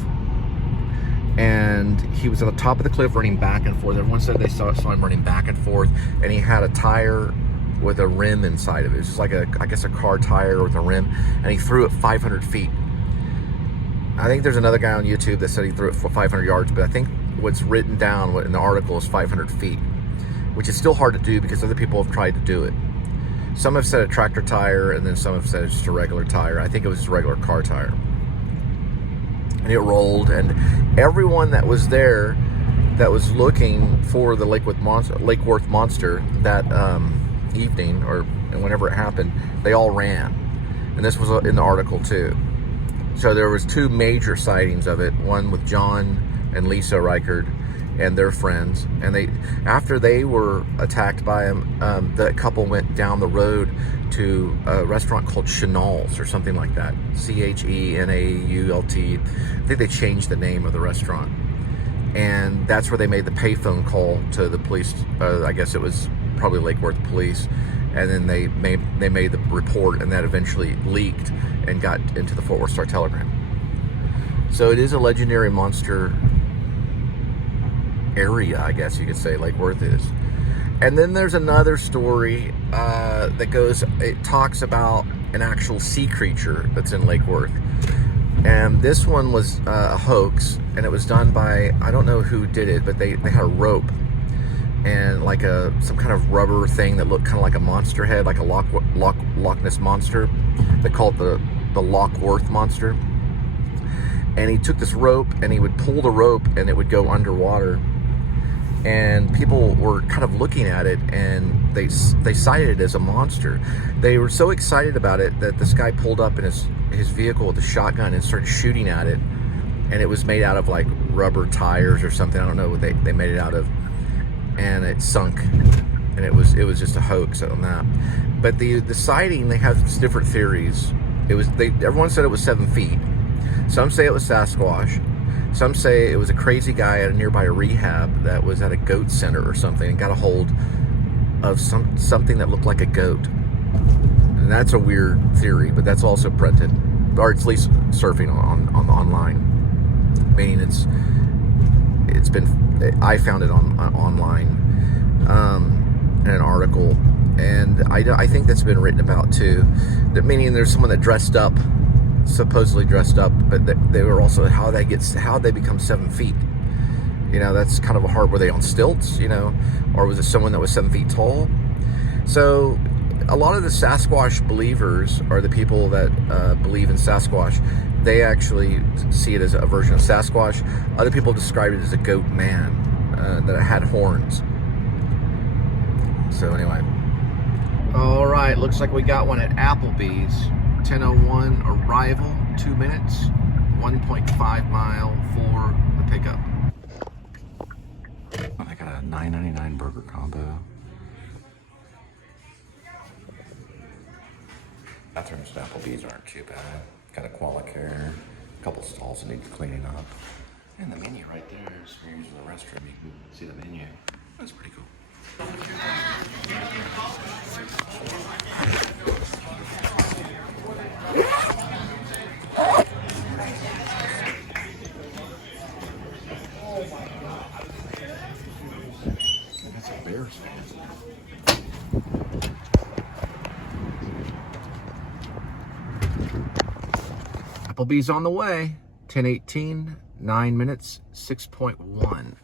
And he was at the top of the cliff running back and forth. Everyone said they saw him running back and forth. And he had a tire with a rim inside of it. It was just like a car tire with a rim. And he threw it 500 feet. I think there's another guy on YouTube that said he threw it for 500 yards. But I think what's written down in the article is 500 feet. Which is still hard to do because other people have tried to do it. Some have said a tractor tire, and then some have said it's just a regular tire. I think it was just a regular car tire. And it rolled, and everyone that was there that was looking for the Lakeworth Monster that evening, or whenever it happened, they all ran. And this was in the article too. So there was 2 major sightings of it, one with John and Lisa Reichard and their friends. And after they were attacked by him, the couple went down the road to a restaurant called Chenault's or something like that. Chenault. I think they changed the name of the restaurant. And that's where they made the payphone call to the police. I guess it was probably Lakeworth Police. And then they made the report, and that eventually leaked and got into the Fort Worth Star-Telegram. So it is a legendary monster area, I guess you could say, Lakeworth is. And then there's another story it talks about an actual sea creature that's in Lakeworth. And this one was a hoax, and it was done by, I don't know who did it, but they had a rope and like some kind of rubber thing that looked kind of like a monster head, like a Loch Ness Monster. They call it the Lakeworth Monster. and he took this rope and he would pull the rope and it would go underwater. And people were kind of looking at it, and they cited it as a monster. They were so excited about it that this guy pulled up in his vehicle with a shotgun and started shooting at it. And it was made out of like rubber tires or something. I don't know what they made it out of. And it sunk, and it was just a hoax on that. But the sighting, they have different theories. Everyone said it was 7 feet. Some say it was Sasquatch. Some say it was a crazy guy at a nearby rehab that was at a goat center or something and got a hold of something that looked like a goat. And that's a weird theory, but that's also printed, or at least surfing on online. Meaning it's been, I found it online in an article, and I think that's been written about too. Meaning there's someone that dressed up, supposedly dressed up, but they were also how they become 7 feet. You know, that's kind of a hard. Were they on stilts? You know, or was it someone that was 7 feet tall? So a lot of the Sasquatch believers are the people that believe in Sasquatch. They actually see it as a version of Sasquatch. Other people describe it as a goat man that had horns. So anyway, all right, looks like we got one at Applebee's. 10:01 arrival, 2 minutes, 1.5 mile for the pickup. I got a $9.99 burger combo. Bathrooms at Applebee's aren't too bad. Got a Qualicare, a couple stalls that need cleaning up. And the menu right there is where you're using the restroom. You can see the menu. That's pretty cool. That's a bear stand. Applebee's on the way. 10:18, 9 minutes, 6.1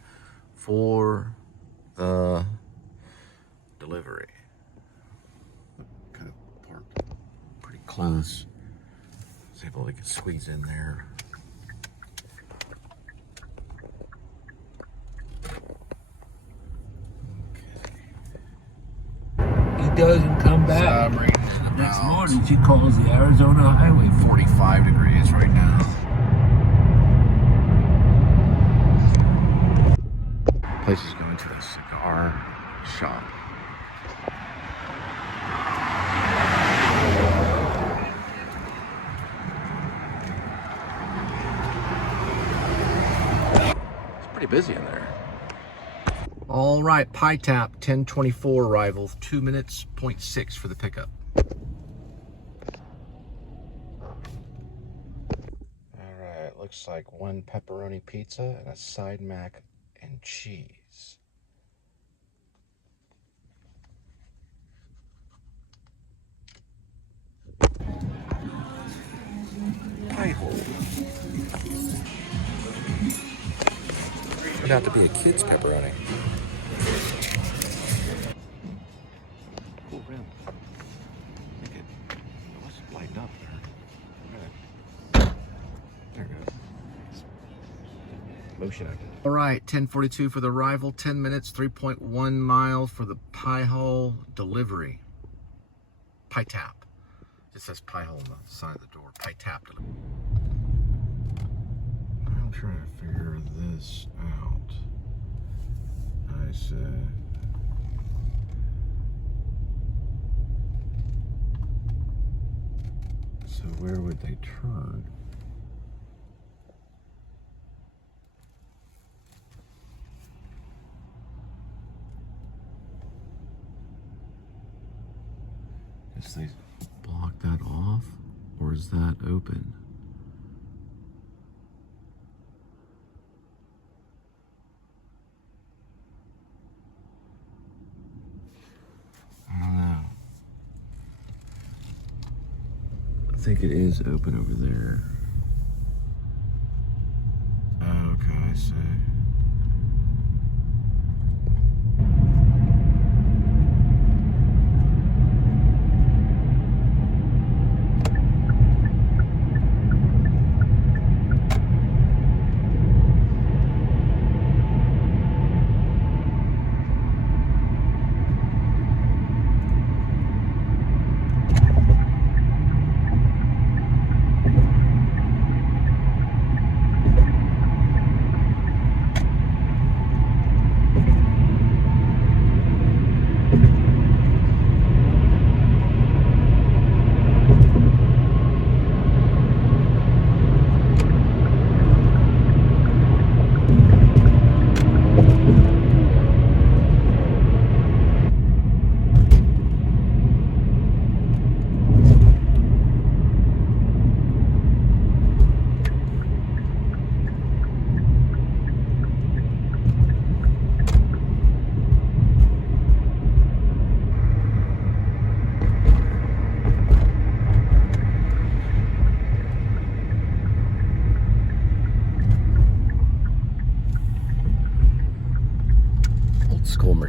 for the delivery. Kind of parked pretty close. I was able to squeeze in there. He doesn't come back. Next morning, she calls the Arizona Highway. 45 degrees right now. Place is going to the cigar shop. It's pretty busy in there. All right, Pie Tap, 10:24 arrival, 2 minutes, 0.6 for the pickup. All right, looks like one pepperoni pizza and a side mac and cheese. Pie hole. Turned out to be a kid's pepperoni. Cool rim. I think it was lightened up there. There it goes. Motion active. All right, 10:42 for the arrival, 10 minutes, 3.1 miles for the pie hole delivery. Pie Tap. It says pie hole on the side of the door. Pie Tap delivery. I'm trying to figure this out. I said, so where would they turn? Guess they block that off, or is that open? I don't know. I think it is open over there. Oh, okay, I see.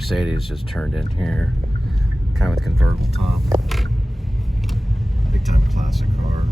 Mercedes just turned in here, kind of with convertible top. Big time classic car.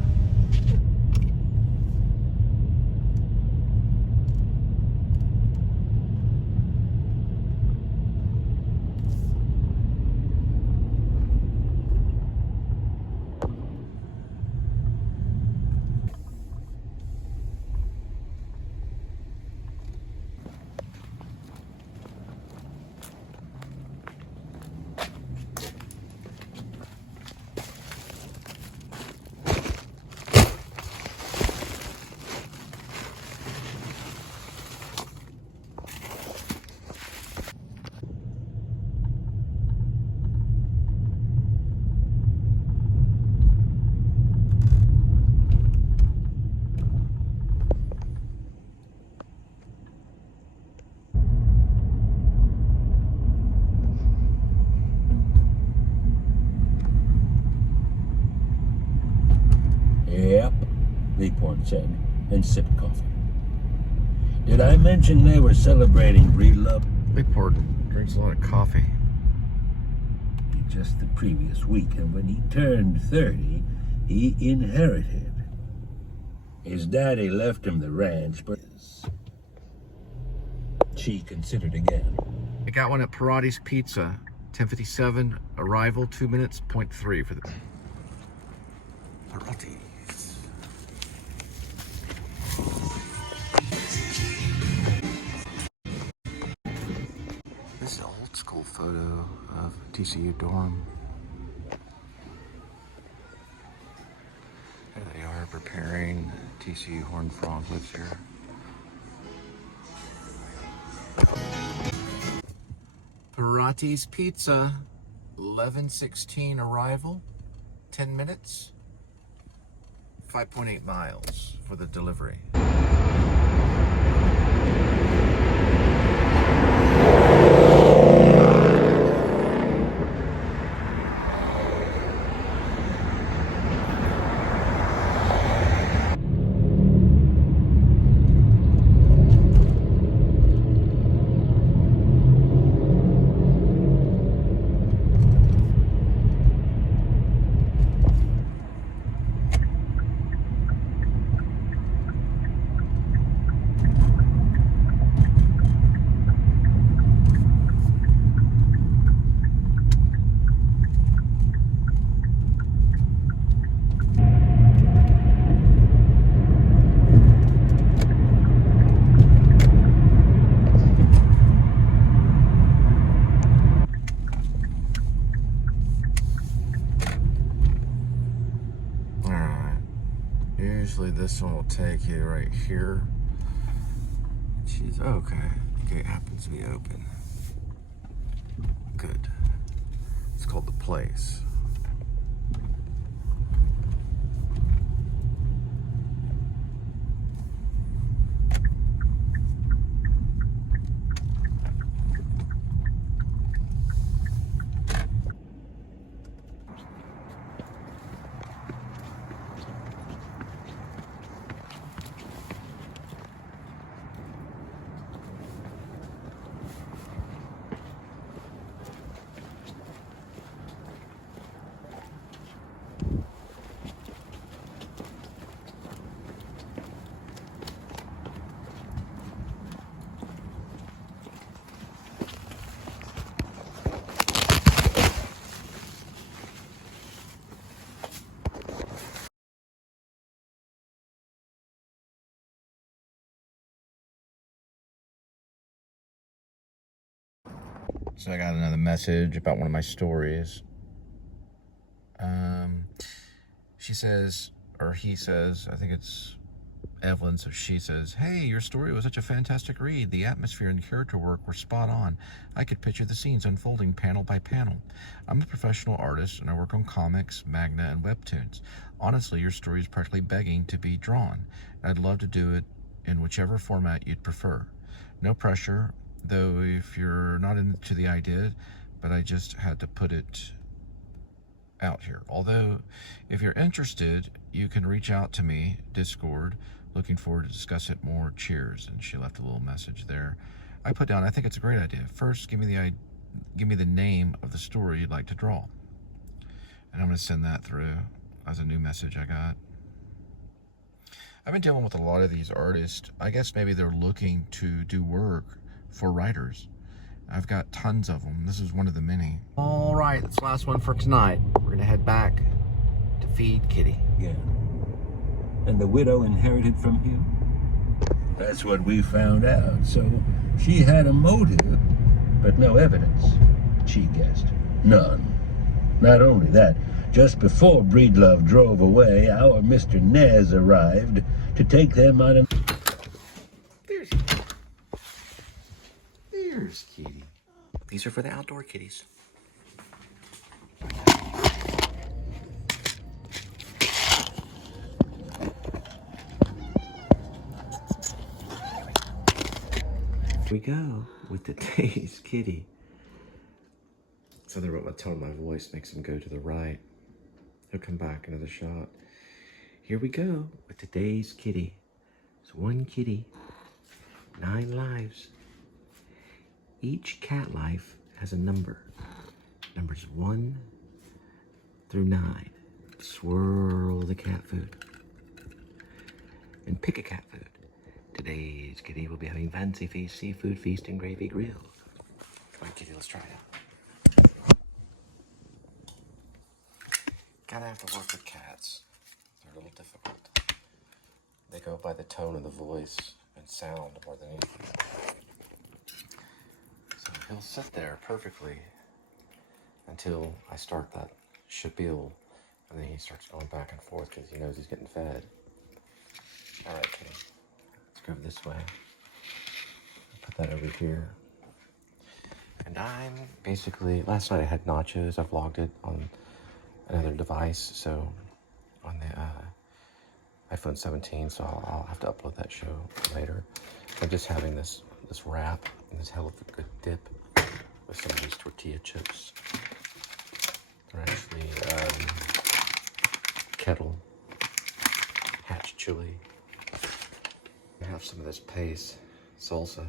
Yep, Lakeworth said, and sipped coffee. Did I mention they were celebrating breedlove? Lakeworth drinks a lot of coffee. Just the previous week, and when he turned 30, he inherited. His daddy left him the ranch, but she considered again. I got one at Perrottis Pizza, 10:57, arrival 2 minutes, 0.3 for the Perrottis. This is an old school photo of TCU dorm. There they are preparing. TCU Horned Frog lives here. Perrottis Pizza, 11:16 arrival, 10 minutes, 5.8 miles for the delivery. Usually this one will take you right here. She's okay. Gate happens to be open. Good. It's called The Place. So I got another message about one of my stories. She says, or he says, I think it's Evelyn, so she says, "Hey, your story was such a fantastic read. The atmosphere and character work were spot on. I could picture the scenes unfolding panel by panel. I'm a professional artist and I work on comics, manga, and webtoons. Honestly, your story is practically begging to be drawn. I'd love to do it in whichever format you'd prefer. No pressure, though, if you're not into the idea, but I just had to put it out here. Although, if you're interested, you can reach out to me, Discord. Looking forward to discuss it more. Cheers." And she left a little message there. I put down, I think it's a great idea. First, give me give me the name of the story you'd like to draw. And I'm going to send that through as a new message I got. I've been dealing with a lot of these artists. I guess maybe they're looking to do work for writers. I've got tons of them. This is one of the many. All right, that's the last one for tonight. We're going to head back to feed Kitty. Yeah. And the widow inherited from him? That's what we found out. So she had a motive, but no evidence. She guessed. None. Not only that, just before Breedlove drove away, our Mr. Nez arrived to take them on a... There's Kitty. These are for the outdoor kitties. Here we go with today's kitty. Something about my tone of my voice makes him go to the right. He'll come back another shot. Here we go with today's kitty. It's one kitty, 9 lives. Each cat life has a number. Numbers 1 through 9. Swirl the cat food. And pick a cat food. Today's kitty will be having fancy feast, seafood feast, and gravy grilled. Come on, kitty, let's try it out. Gotta have to work with cats. They're a little difficult. They go by the tone of the voice and sound more than anything. So he'll sit there perfectly until I start that spiel, and then he starts going back and forth because he knows he's getting fed. All right, kitty, let's go this way. Put that over here. And I'm basically, last night I had nachos. I vlogged it on another device, so on the iPhone 17, so I'll have to upload that show later. I'm just having this wrap and this Heluva dip with some of these tortilla chips. They're actually kettle hatch chili. I have some of this paste salsa.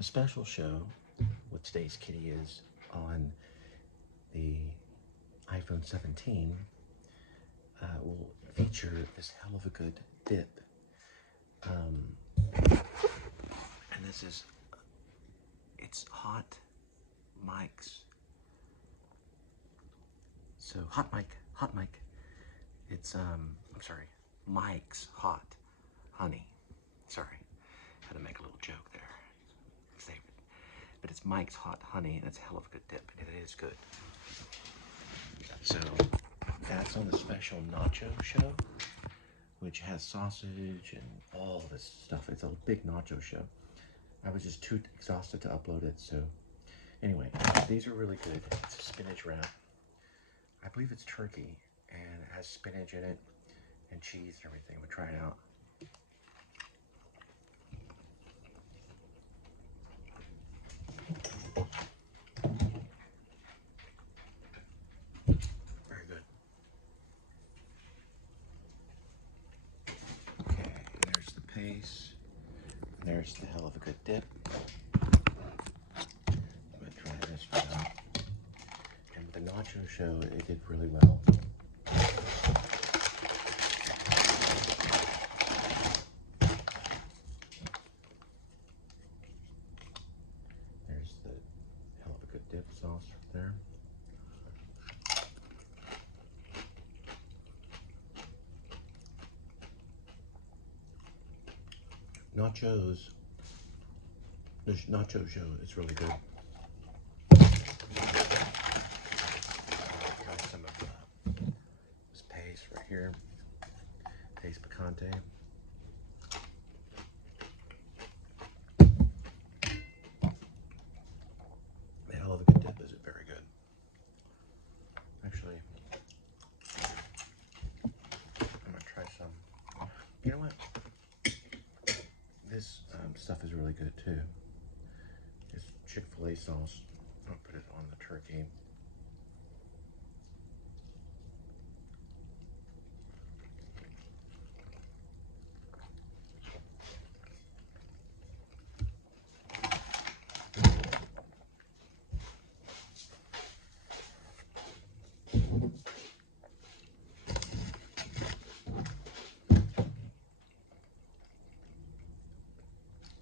Special show with today's kitty is on the iPhone 17 will feature this Heluva good dip, and this is, it's hot mics, so hot mic, it's I'm sorry, Mike's hot honey, sorry, had to make a little joke there. But it's Mike's hot honey, and it's hell of a good dip, and it is good. So that's on the special nacho show, which has sausage and all this stuff. It's a big nacho show. I was just too exhausted to upload it, so anyway, these are really good. It's a spinach wrap. I believe it's turkey, and it has spinach in it, and cheese and everything. We'll try it out. Very good. Okay, there's the paste. There's the hell of a good dip. I'm gonna try this one out. And the nacho show, it did really well. There's the hell of a good dip sauce right there. Nachos, the nacho show is really good. Try some of this paste. Taste picante. The Heluva dip is very good. Actually, I'm gonna try some. You know what? This stuff is really good too. It's Chick-fil-A sauce. I'll put it on the turkey.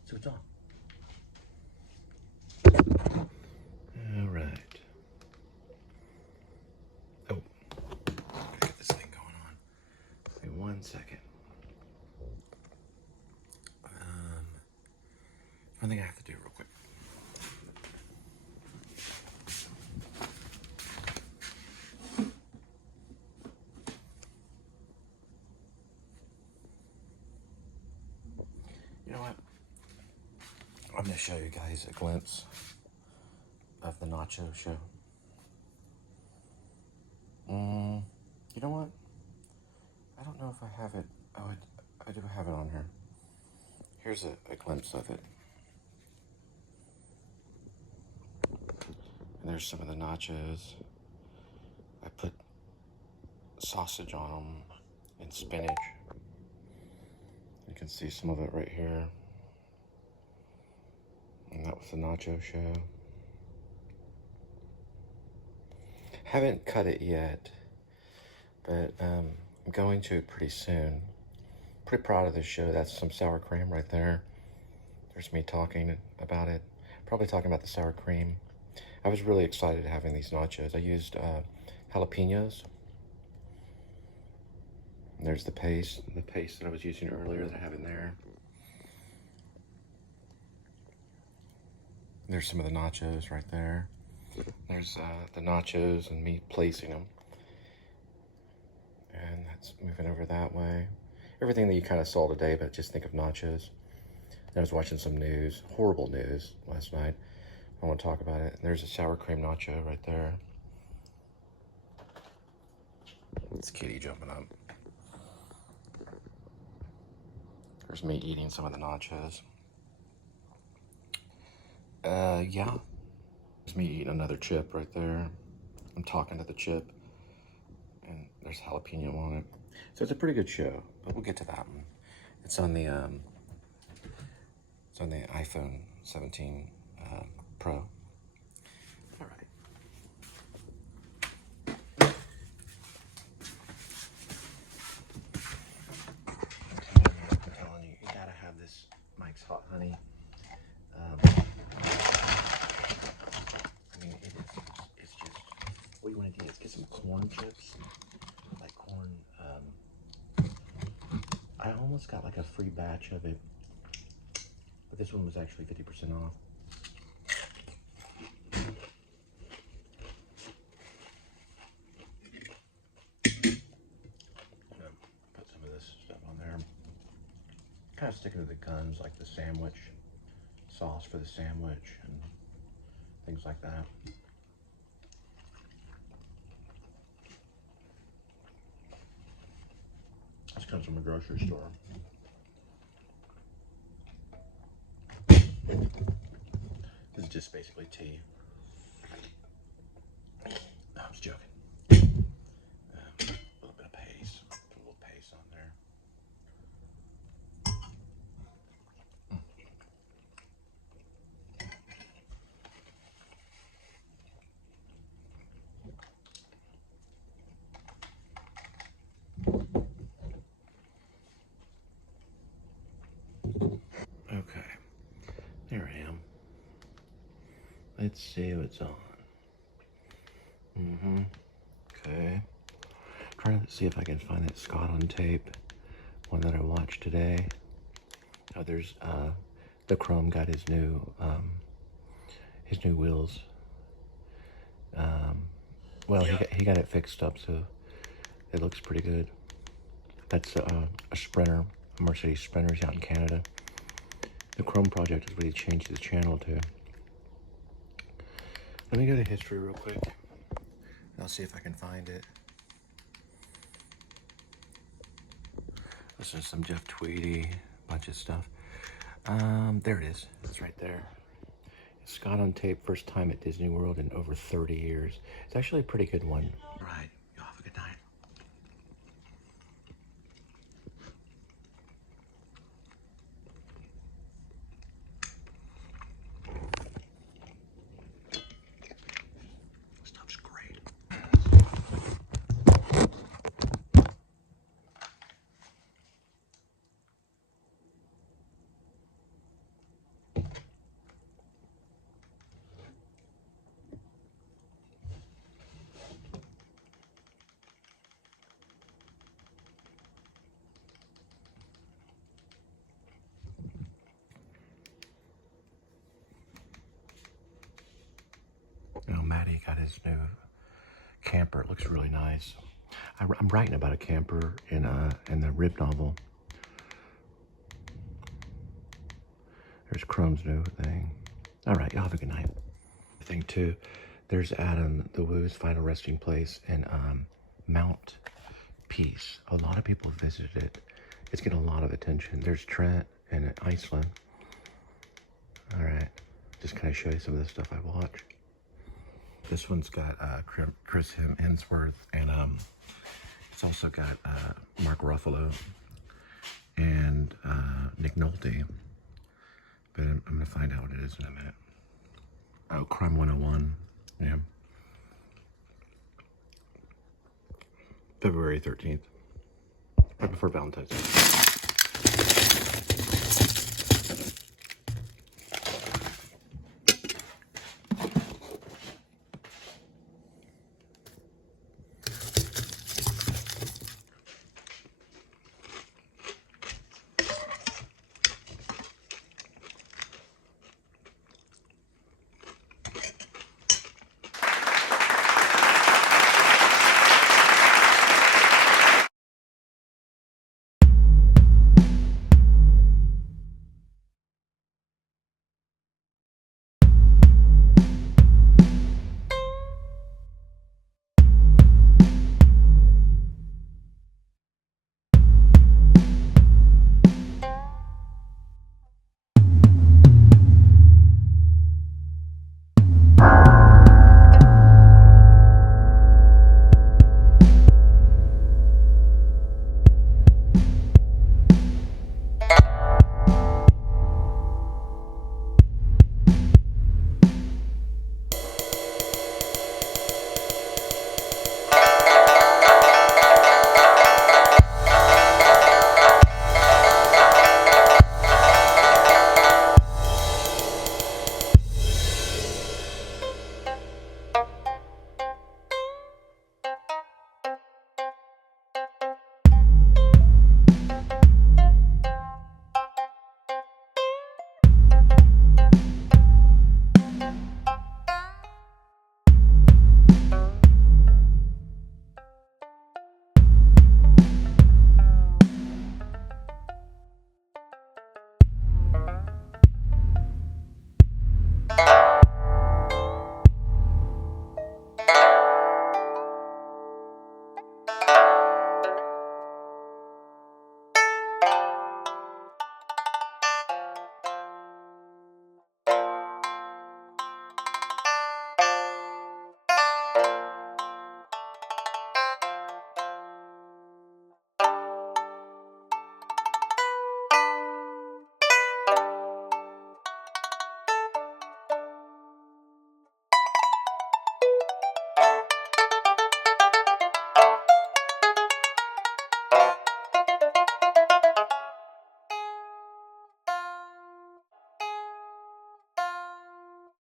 So it's on. All right. Oh, gotta get this thing going on. Wait 1 second. One thing I have to do real quick. You know what? I'm gonna show you guys a glimpse of the nacho show. You know what? I don't know if I have it. Oh, I do have it on here. Here's a glimpse of it. And there's some of the nachos. I put sausage on them and spinach. You can see some of it right here. And that was the nacho show. Haven't cut it yet, but I'm going to pretty soon. Pretty proud of this show. That's some sour cream right there. There's me talking about it. Probably talking about the sour cream. I was really excited having these nachos. I used jalapenos. And there's the paste that I was using earlier that I have in there. There's some of the nachos right there. There's the nachos and me placing them. And that's moving over that way. Everything that you kind of saw today, but just think of nachos. And I was watching some news, horrible news last night. I want to talk about it. There's a sour cream nacho right there. It's Kitty jumping up. There's me eating some of the nachos. Yeah. There's me eating another chip right there. I'm talking to the chip. And there's jalapeno on it. So it's a pretty good show, but we'll get to that one. It's on the iPhone 17 Pro. All right. I'm telling you, you gotta have this Mike's Hot Honey. I mean, it's just, what you want to do is get some corn chips, like corn. I almost got like a free batch of it, but this one was actually 50% off. I'm gonna put some of this stuff on there. Kind of sticking to the guns, like the sandwich sauce for the sandwich and things like that. This comes from a grocery store. This is just basically tea. No, I'm just joking. A little bit of paste. Put a little paste on there. Okay, there I am. Let's see what's on. Okay. Trying to see if I can find that Scott on tape, one that I watched today. Oh, there's the Chrome got his new wheels. Well, he got it fixed up, so it looks pretty good. That's a Sprinter, a Mercedes Sprinter out in Canada. The Chrome Project is what he changed the channel to. Let me go to history real quick. I'll see if I can find it. This is some Jeff Tweedy, bunch of stuff. There it is. It's right there. Scott on tape, first time at Disney World in over 30 years. It's actually a pretty good one. All right, y'all have a good night. Stuff's great. You know, Maddie got his new camper. It looks really nice. I'm writing about a camper in the Rib novel. There's Chrome's new thing. All right, y'all have a good night. Thing too, there's Adam the Woo's final resting place in Mount Peace. A lot of people visited it. It's getting a lot of attention. There's Trent in Iceland. All right, just kind of show you some of the stuff I watch. This one's got Chris Hemsworth, and it's also got Mark Ruffalo and Nick Nolte. But I'm going to find out what it is in a minute. Oh, Crime 101. Yeah. February 13th. Right before Valentine's Day.